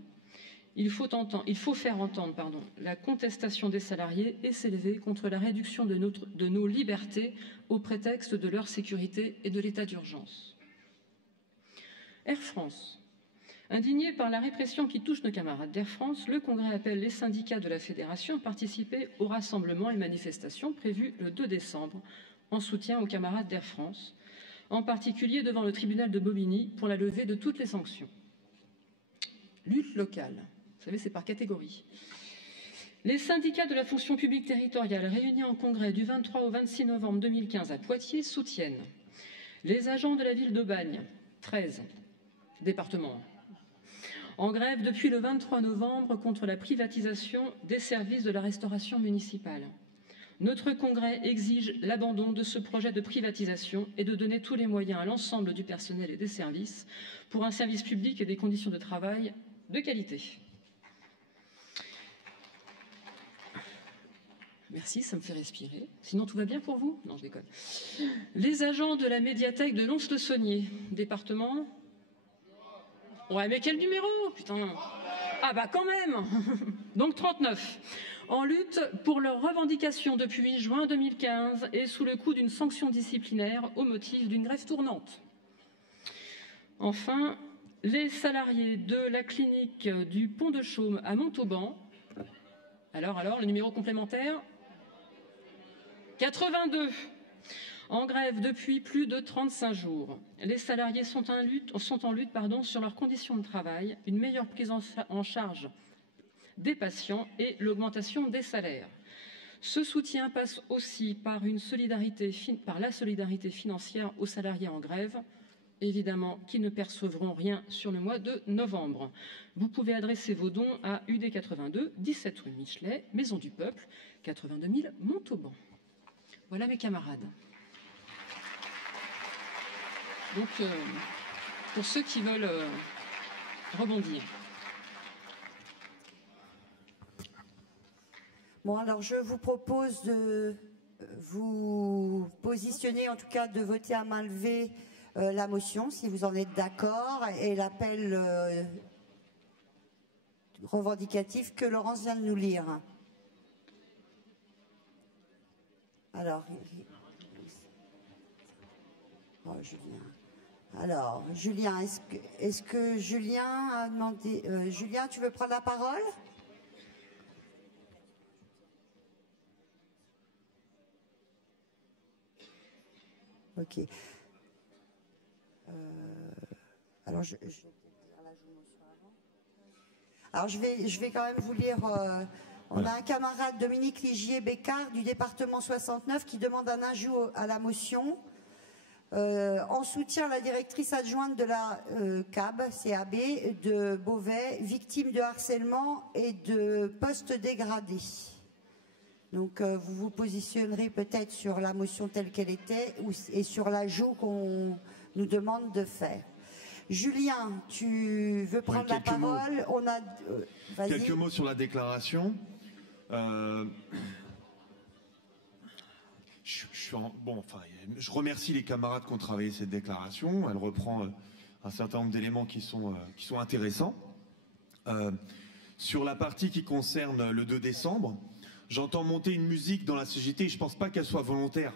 Il faut faire entendre la contestation des salariés et s'élever contre la réduction de nos libertés au prétexte de leur sécurité et de l'état d'urgence. Air France. Indigné par la répression qui touche nos camarades d'Air France, le Congrès appelle les syndicats de la Fédération à participer aux rassemblements et manifestations prévus le 2 décembre en soutien aux camarades d'Air France, en particulier devant le tribunal de Bobigny pour la levée de toutes les sanctions. Lutte locale. Vous savez, c'est par catégorie. Les syndicats de la fonction publique territoriale réunis en congrès du 23 au 26 novembre 2015 à Poitiers soutiennent les agents de la ville de Bagne, 13 départements, en grève depuis le 23 novembre contre la privatisation des services de la restauration municipale. Notre congrès exige l'abandon de ce projet de privatisation et de donner tous les moyens à l'ensemble du personnel et des services pour un service public et des conditions de travail de qualité. Merci, ça me fait respirer. Sinon, tout va bien pour vous? Non, je déconne. Les agents de la médiathèque de Lons-le-Saunier, département. Ouais, mais quel numéro? Putain. Ah bah quand même. Donc 39. En lutte pour leurs revendications depuis juin 2015 et sous le coup d'une sanction disciplinaire au motif d'une grève tournante. Enfin, les salariés de la clinique du Pont de Chaume à Montauban. Alors, le numéro complémentaire 82. En grève depuis plus de 35 jours. Les salariés sont en lutte sur leurs conditions de travail, une meilleure prise en charge des patients et l'augmentation des salaires. Ce soutien passe aussi par la solidarité financière aux salariés en grève, évidemment qui ne percevront rien sur le mois de novembre. Vous pouvez adresser vos dons à UD 82, 17 rue Michelet, Maison du Peuple, 82 000 Montauban. Voilà mes camarades. Donc, pour ceux qui veulent rebondir. Bon, alors je vous propose de vous positionner, en tout cas de voter à main levée la motion, si vous en êtes d'accord, et l'appel revendicatif que Laurence vient de nous lire. Alors, Julien, est-ce que Julien a demandé... Julien, tu veux prendre la parole ? Ok. Alors, je vais quand même vous lire... on a un camarade, Dominique Ligier-Bécard, du département 69, qui demande un ajout à la motion. En soutien à la directrice adjointe de la CAB de Beauvais, victime de harcèlement et de postes dégradés. Donc vous vous positionnerez peut-être sur la motion telle qu'elle était et sur l'ajout qu'on nous demande de faire. Julien, tu veux prendre la parole? On a quelques mots sur la déclaration. Je remercie les camarades qui ont travaillé cette déclaration. Elle reprend un certain nombre d'éléments qui sont intéressants. Sur la partie qui concerne le 2 décembre, j'entends monter une musique dans la CGT. Je ne pense pas qu'elle soit volontaire,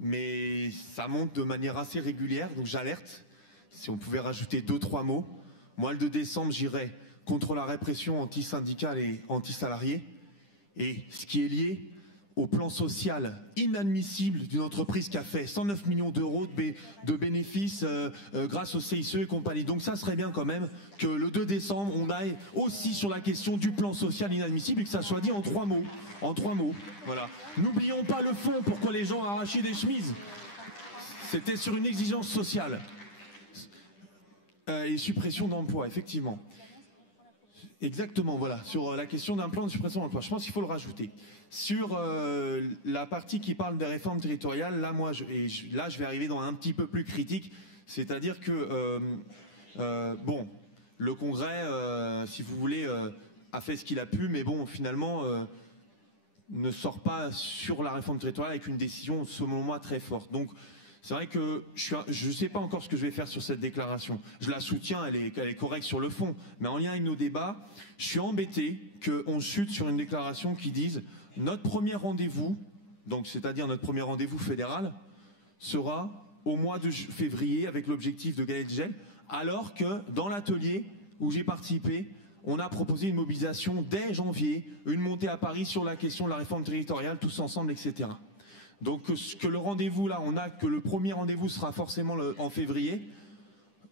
mais ça monte de manière assez régulière, donc j'alerte. Si on pouvait rajouter 2-3 mots. Moi, le 2 décembre, j'irai contre la répression anti-syndicale et anti-salariée. Et ce qui est lié au plan social inadmissible d'une entreprise qui a fait 109 millions d'euros de bénéfices grâce au CICE et compagnie. Donc ça serait bien quand même que le 2 décembre, on aille aussi sur la question du plan social inadmissible et que ça soit dit en 3 mots. En 3 mots, voilà. N'oublions pas le fond, pourquoi les gens ont arraché des chemises. C'était sur une exigence sociale. Et suppression d'emplois, effectivement. Exactement, voilà. Sur la question d'un plan de suppression d'emploi, je pense qu'il faut le rajouter. Sur la partie qui parle des réformes territoriales, là, je vais arriver dans un petit peu plus critique, c'est-à-dire que, bon, le Congrès, si vous voulez, a fait ce qu'il a pu, mais bon, finalement, ne sort pas sur la réforme territoriale avec une décision, selon moi, très forte. Donc, c'est vrai que je ne sais pas encore ce que je vais faire sur cette déclaration. Je la soutiens, elle est correcte sur le fond. Mais en lien avec nos débats, je suis embêté qu'on chute sur une déclaration qui dise notre premier rendez-vous, donc c'est-à-dire notre premier rendez-vous fédéral, sera au mois de février avec l'objectif de gagner le gel, alors que dans l'atelier où j'ai participé, on a proposé une mobilisation dès janvier, une montée à Paris sur la question de la réforme territoriale, tous ensemble, etc. Donc que le rendez-vous là, que le premier rendez-vous sera forcément en février,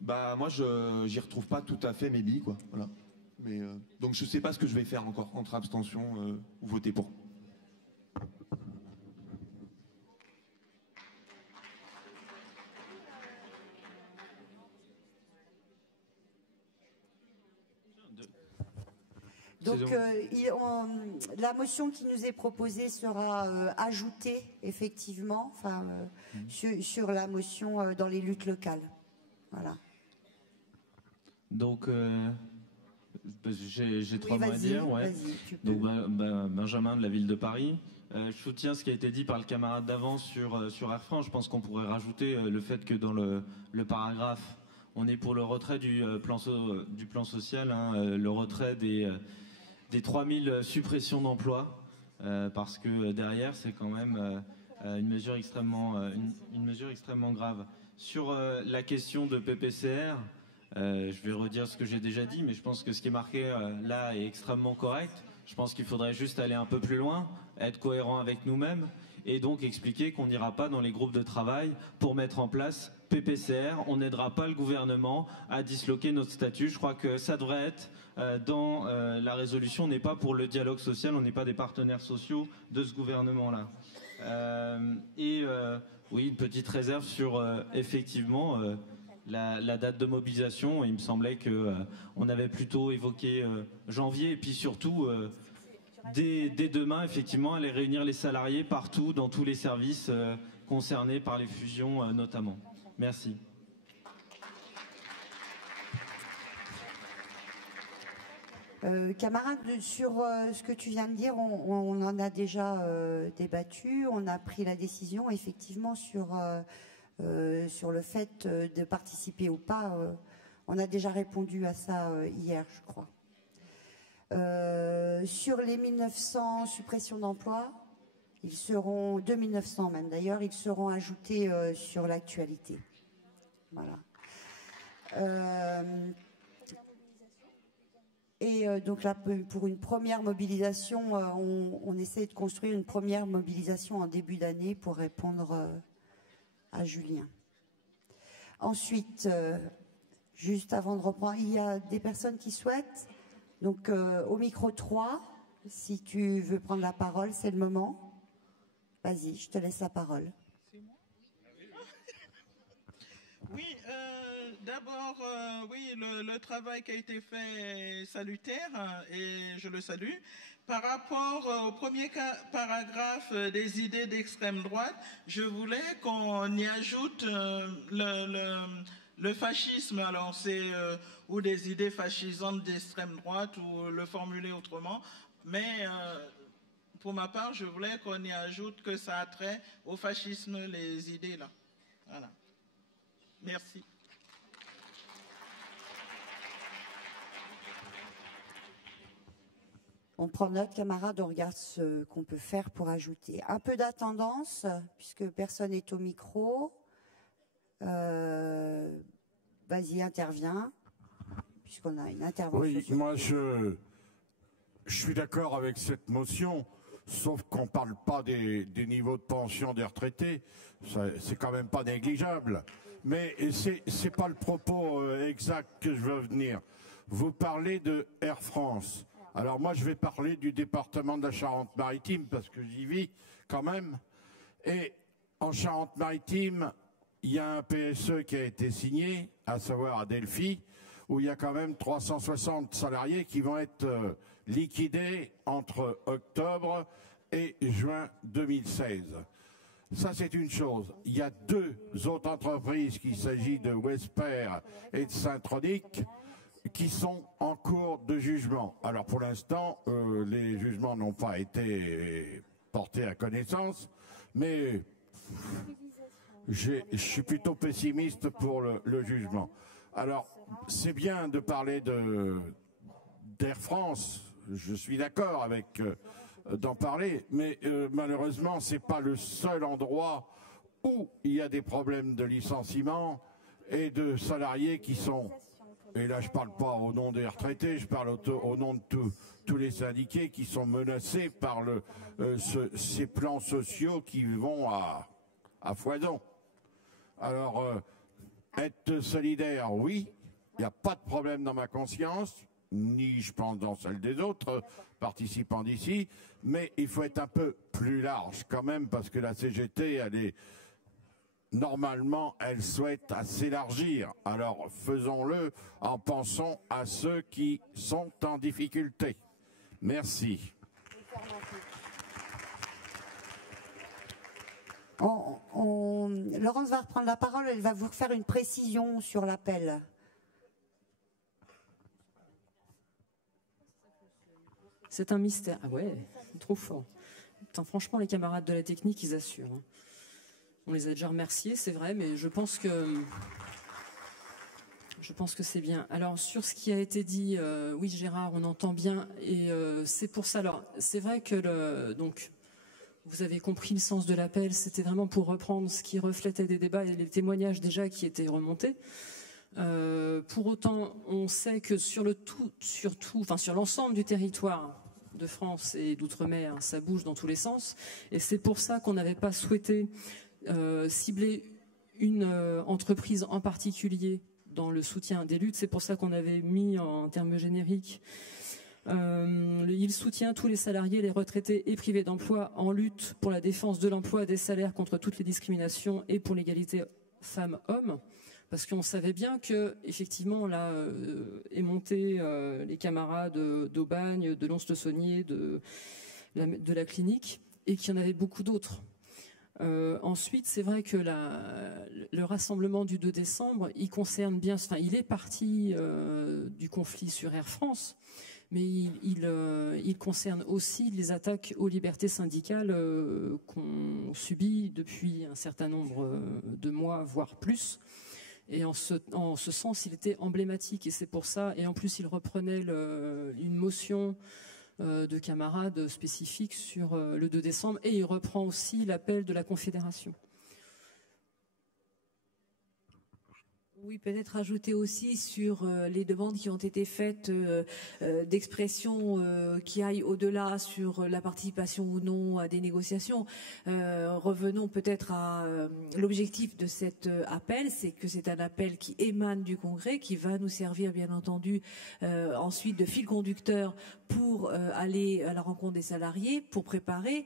bah moi j'y retrouve pas tout à fait mes billes quoi. Voilà. Mais donc je sais pas ce que je vais faire encore entre abstention ou voter pour. Donc la motion qui nous est proposée sera ajoutée effectivement, sur la motion dans les luttes locales. Voilà. Donc j'ai 3 mots à dire. Ouais. Donc Benjamin de la ville de Paris. Je soutiens ce qui a été dit par le camarade d'avant sur Air France. Je pense qu'on pourrait rajouter le fait que dans le paragraphe, on est pour le retrait du plan social, hein, le retrait des 3000 suppressions d'emplois, parce que derrière, c'est quand même une mesure extrêmement grave. Sur la question de PPCR, je vais redire ce que j'ai déjà dit, mais je pense que ce qui est marqué là est extrêmement correct. Je pense qu'il faudrait juste aller un peu plus loin, être cohérent avec nous-mêmes, et donc expliquer qu'on n'ira pas dans les groupes de travail pour mettre en place PPCR. On n'aidera pas le gouvernement à disloquer notre statut. Je crois que ça devrait être dans la résolution. On n'est pas pour le dialogue social, on n'est pas des partenaires sociaux de ce gouvernement-là. Oui, une petite réserve sur effectivement la date de mobilisation. Il me semblait qu'on avait plutôt évoqué janvier, et puis surtout dès demain, effectivement, aller réunir les salariés partout, dans tous les services concernés par les fusions notamment. Merci. Camarade, sur ce que tu viens de dire, on en a déjà débattu, on a pris la décision effectivement sur le fait de participer ou pas. On a déjà répondu à ça hier, je crois. Sur les 1900 suppressions d'emplois, ils seront, 2900 même d'ailleurs, ils seront ajoutés sur l'actualité. Voilà. Et donc là, pour une première mobilisation, on essaie de construire une première mobilisation en début d'année pour répondre à Julien. Ensuite, juste avant de reprendre, il y a des personnes qui souhaitent. Donc au micro 3, si tu veux prendre la parole, c'est le moment. Vas-y, je te laisse la parole. C'est moi ? Oui, d'abord, oui, le travail qui a été fait est salutaire et je le salue. Par rapport au premier paragraphe des idées d'extrême droite, je voulais qu'on y ajoute le fascisme. Alors c'est ou des idées fascisantes d'extrême droite ou le formuler autrement, mais pour ma part, je voulais qu'on y ajoute que ça a trait au fascisme, les idées là. Voilà. Merci. On prend note, camarades, on regarde ce qu'on peut faire pour ajouter. Un peu d'attendance, puisque personne n'est au micro. Vas-y, interviens, puisqu'on a une intervention. Oui, moi je suis d'accord avec cette motion, sauf qu'on ne parle pas des niveaux de pension des retraités. C'est quand même pas négligeable. Mais c'est pas le propos exact que je veux venir. Vous parlez de Air France. Alors moi je vais parler du département de la Charente-Maritime parce que j'y vis quand même. Et en Charente-Maritime, il y a un PSE qui a été signé, à savoir à Delphi, où il y a quand même 360 salariés qui vont être liquidés entre octobre et juin 2016. Ça, c'est une chose. Il y a deux autres entreprises, qu'il s'agit de Wesper et de Syntronic, qui sont en cours de jugement. Alors, pour l'instant, les jugements n'ont pas été portés à connaissance, mais je suis plutôt pessimiste pour le jugement. Alors, c'est bien de parler d'Air France, je suis d'accord avec d'en parler, mais malheureusement, c'est pas le seul endroit où il y a des problèmes de licenciement et de salariés qui sont, et là je parle pas au nom des retraités, je parle au nom de tous les syndiqués qui sont menacés par ces plans sociaux qui vont à foison. Alors, être solidaire, oui, il n'y a pas de problème dans ma conscience, ni je pense dans celle des autres participants d'ici, mais il faut être un peu plus large quand même, parce que la CGT, normalement, elle souhaite à s'élargir. Alors faisons-le en pensant à ceux qui sont en difficulté. Merci. Laurence va reprendre la parole, elle va vous faire une précision sur l'appel. C'est un mystère. Ah ouais, trop fort. Putain, franchement, les camarades de la technique, ils assurent. Hein. On les a déjà remerciés, c'est vrai, mais je pense que c'est bien. Alors, sur ce qui a été dit, oui, Gérard, on entend bien, et c'est pour ça. Alors, c'est vrai que donc, vous avez compris le sens de l'appel. C'était vraiment pour reprendre ce qui reflétait des débats et les témoignages déjà qui étaient remontés. Pour autant, on sait que sur l'ensemble du territoire de France et d'outre-mer, ça bouge dans tous les sens, et c'est pour ça qu'on n'avait pas souhaité cibler une entreprise en particulier dans le soutien des luttes. C'est pour ça qu'on avait mis en termes génériques il soutient tous les salariés, les retraités et privés d'emploi en lutte pour la défense de l'emploi, des salaires, contre toutes les discriminations et pour l'égalité femmes-hommes. Parce qu'on savait bien que, effectivement, là, est monté les camarades d'Aubagne, de Lons-le-Saunier, de la clinique, et qu'il y en avait beaucoup d'autres. Ensuite, c'est vrai que le rassemblement du 2 décembre, il concerne bien, enfin, il est parti du conflit sur Air France, mais il concerne aussi les attaques aux libertés syndicales qu'on subit depuis un certain nombre de mois, voire plus. Et en ce sens, il était emblématique, et c'est pour ça. Et en plus, il reprenait une motion de camarades spécifiques sur le 2 décembre, et il reprend aussi l'appel de la Confédération. Oui, peut-être ajouter aussi sur les demandes qui ont été faites d'expression qui aillent au-delà sur la participation ou non à des négociations. Revenons peut-être à l'objectif de cet appel, c'est que c'est un appel qui émane du Congrès, qui va nous servir bien entendu ensuite de fil conducteur pour aller à la rencontre des salariés, pour préparer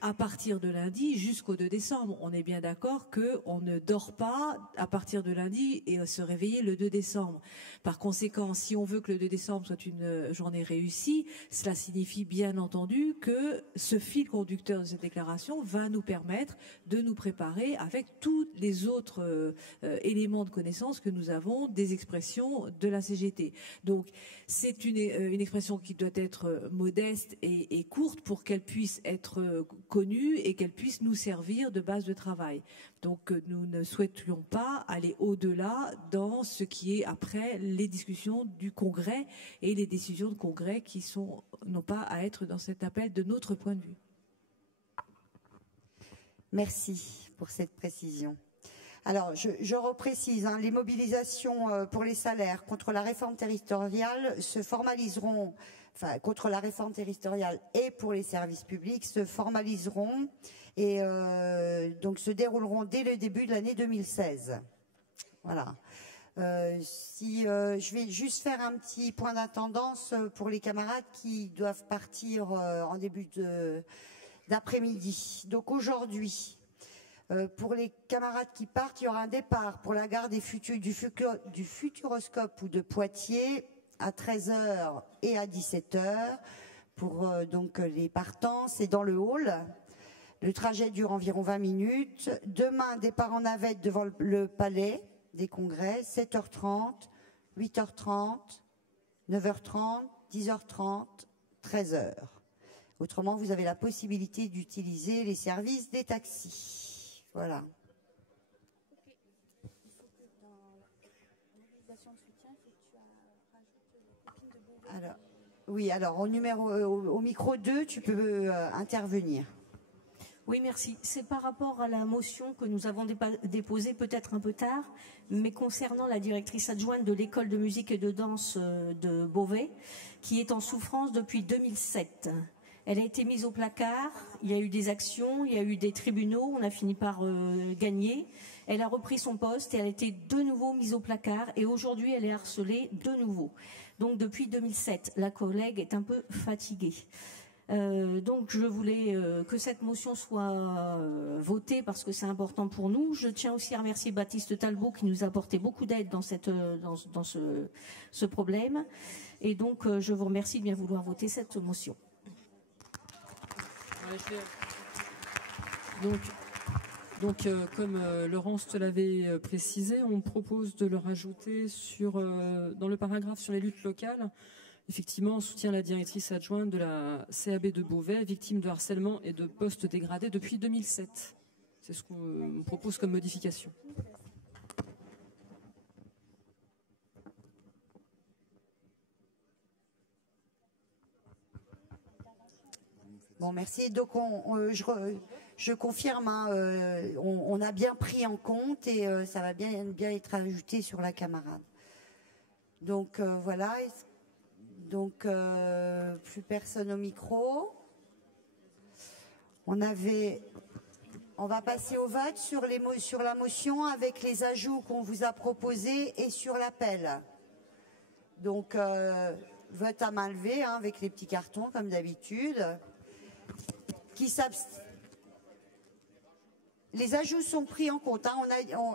à partir de lundi jusqu'au 2 décembre. On est bien d'accord qu'on ne dort pas à partir de lundi et se réveiller le 2 décembre. Par conséquent, si on veut que le 2 décembre soit une journée réussie, cela signifie bien entendu que ce fil conducteur de cette déclaration va nous permettre de nous préparer avec tous les autres éléments de connaissance que nous avons des expressions de la CGT. Donc, c'est une expression qui doit être modeste et courte pour qu'elle puisse être connue et qu'elle puisse nous servir de base de travail. Donc nous ne souhaitions pas aller au-delà dans ce qui est après les discussions du Congrès et les décisions de Congrès qui n'ont pas à être dans cet appel de notre point de vue. Merci pour cette précision. Alors, je reprécise, les mobilisations pour les salaires contre la réforme territoriale se formaliseront, enfin, contre la réforme territoriale et pour les services publics se formaliseront et donc se dérouleront dès le début de l'année 2016. Voilà. Je vais juste faire un petit point d'attendance pour les camarades qui doivent partir en début d'après-midi. Donc aujourd'hui, Pour les camarades qui partent, il y aura un départ pour la gare du Futuroscope ou de Poitiers à 13h et à 17h. Pour donc les partants, c'est dans le hall. Le trajet dure environ 20 minutes. Demain, départ en navette devant le palais des congrès, 7h30, 8h30, 9h30, 10h30, 13h. Autrement, vous avez la possibilité d'utiliser les services des taxis. Voilà. Alors, oui, alors au micro 2, tu peux intervenir. Oui, merci. C'est par rapport à la motion que nous avons déposée peut-être un peu tard, mais concernant la directrice adjointe de l'école de musique et de danse de Beauvais, qui est en souffrance depuis 2007. Elle a été mise au placard, il y a eu des actions, il y a eu des tribunaux, on a fini par gagner. Elle a repris son poste et elle a été de nouveau mise au placard et aujourd'hui elle est harcelée de nouveau. Donc depuis 2007, la collègue est un peu fatiguée. Donc je voulais que cette motion soit votée parce que c'est important pour nous. Je tiens aussi à remercier Baptiste Talbot qui nous a apporté beaucoup d'aide dans ce problème. Et donc je vous remercie de bien vouloir voter cette motion. Donc, comme Laurence te l'avait précisé, on propose de le rajouter dans le paragraphe sur les luttes locales. Effectivement, on soutient la directrice adjointe de la CAB de Beauvais, victime de harcèlement et de postes dégradés depuis 2007. C'est ce qu'on propose comme modification. Bon, merci. Donc, je confirme, hein, on a bien pris en compte et ça va bien être ajouté sur la camarade. Donc, voilà. Donc, plus personne au micro. On va passer au vote sur la motion avec les ajouts qu'on vous a proposés et sur l'appel. Donc, vote à main levée, hein, avec les petits cartons comme d'habitude. Les ajouts sont pris en compte. Hein.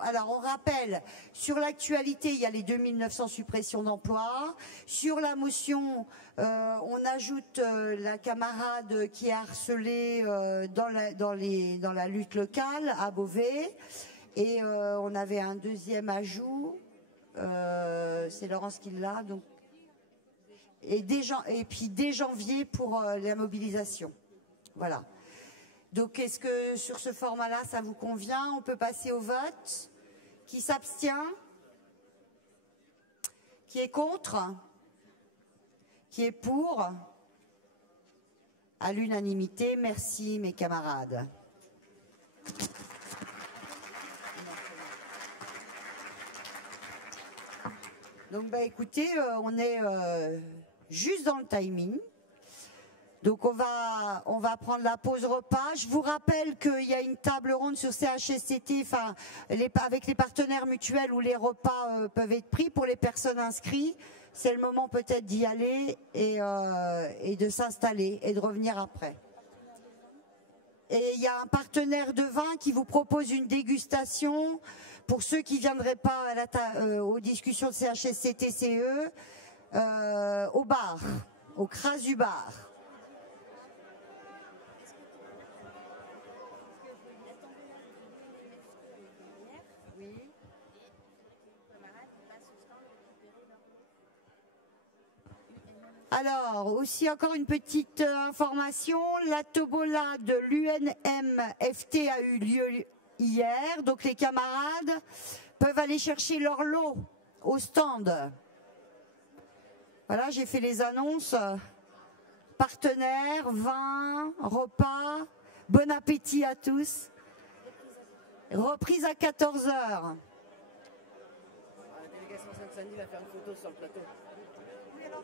Alors, on rappelle, sur l'actualité, il y a les 2900 suppressions d'emplois. Sur la motion, on ajoute la camarade qui est harcelée dans la lutte locale à Beauvais. Et on avait un deuxième ajout. C'est Laurence qui l'a. Donc. Et puis dès janvier pour la mobilisation. Voilà. Donc, est-ce que sur ce format-là, ça vous convient? On peut passer au vote. Qui s'abstient? Qui est contre? Qui est pour? À l'unanimité. Merci, mes camarades. Donc, écoutez, on est juste dans le timing. Donc on va prendre la pause repas. Je vous rappelle qu'il y a une table ronde sur CHSCT, enfin avec les partenaires mutuels où les repas peuvent être pris pour les personnes inscrites. C'est le moment peut-être d'y aller et de s'installer et de revenir après. Et il y a un partenaire de vin qui vous propose une dégustation pour ceux qui ne viendraient pas aux discussions de CHSCT-CE au bar, au Crasu Bar. Alors, aussi encore une petite information, la tombola de l'UNMFT a eu lieu hier, donc les camarades peuvent aller chercher leur lot au stand. Voilà, j'ai fait les annonces, partenaires, vin, repas, bon appétit à tous. Reprise à 14h. La délégation Sainte-Sandy va faire une photo sur le plateau. Oui, alors.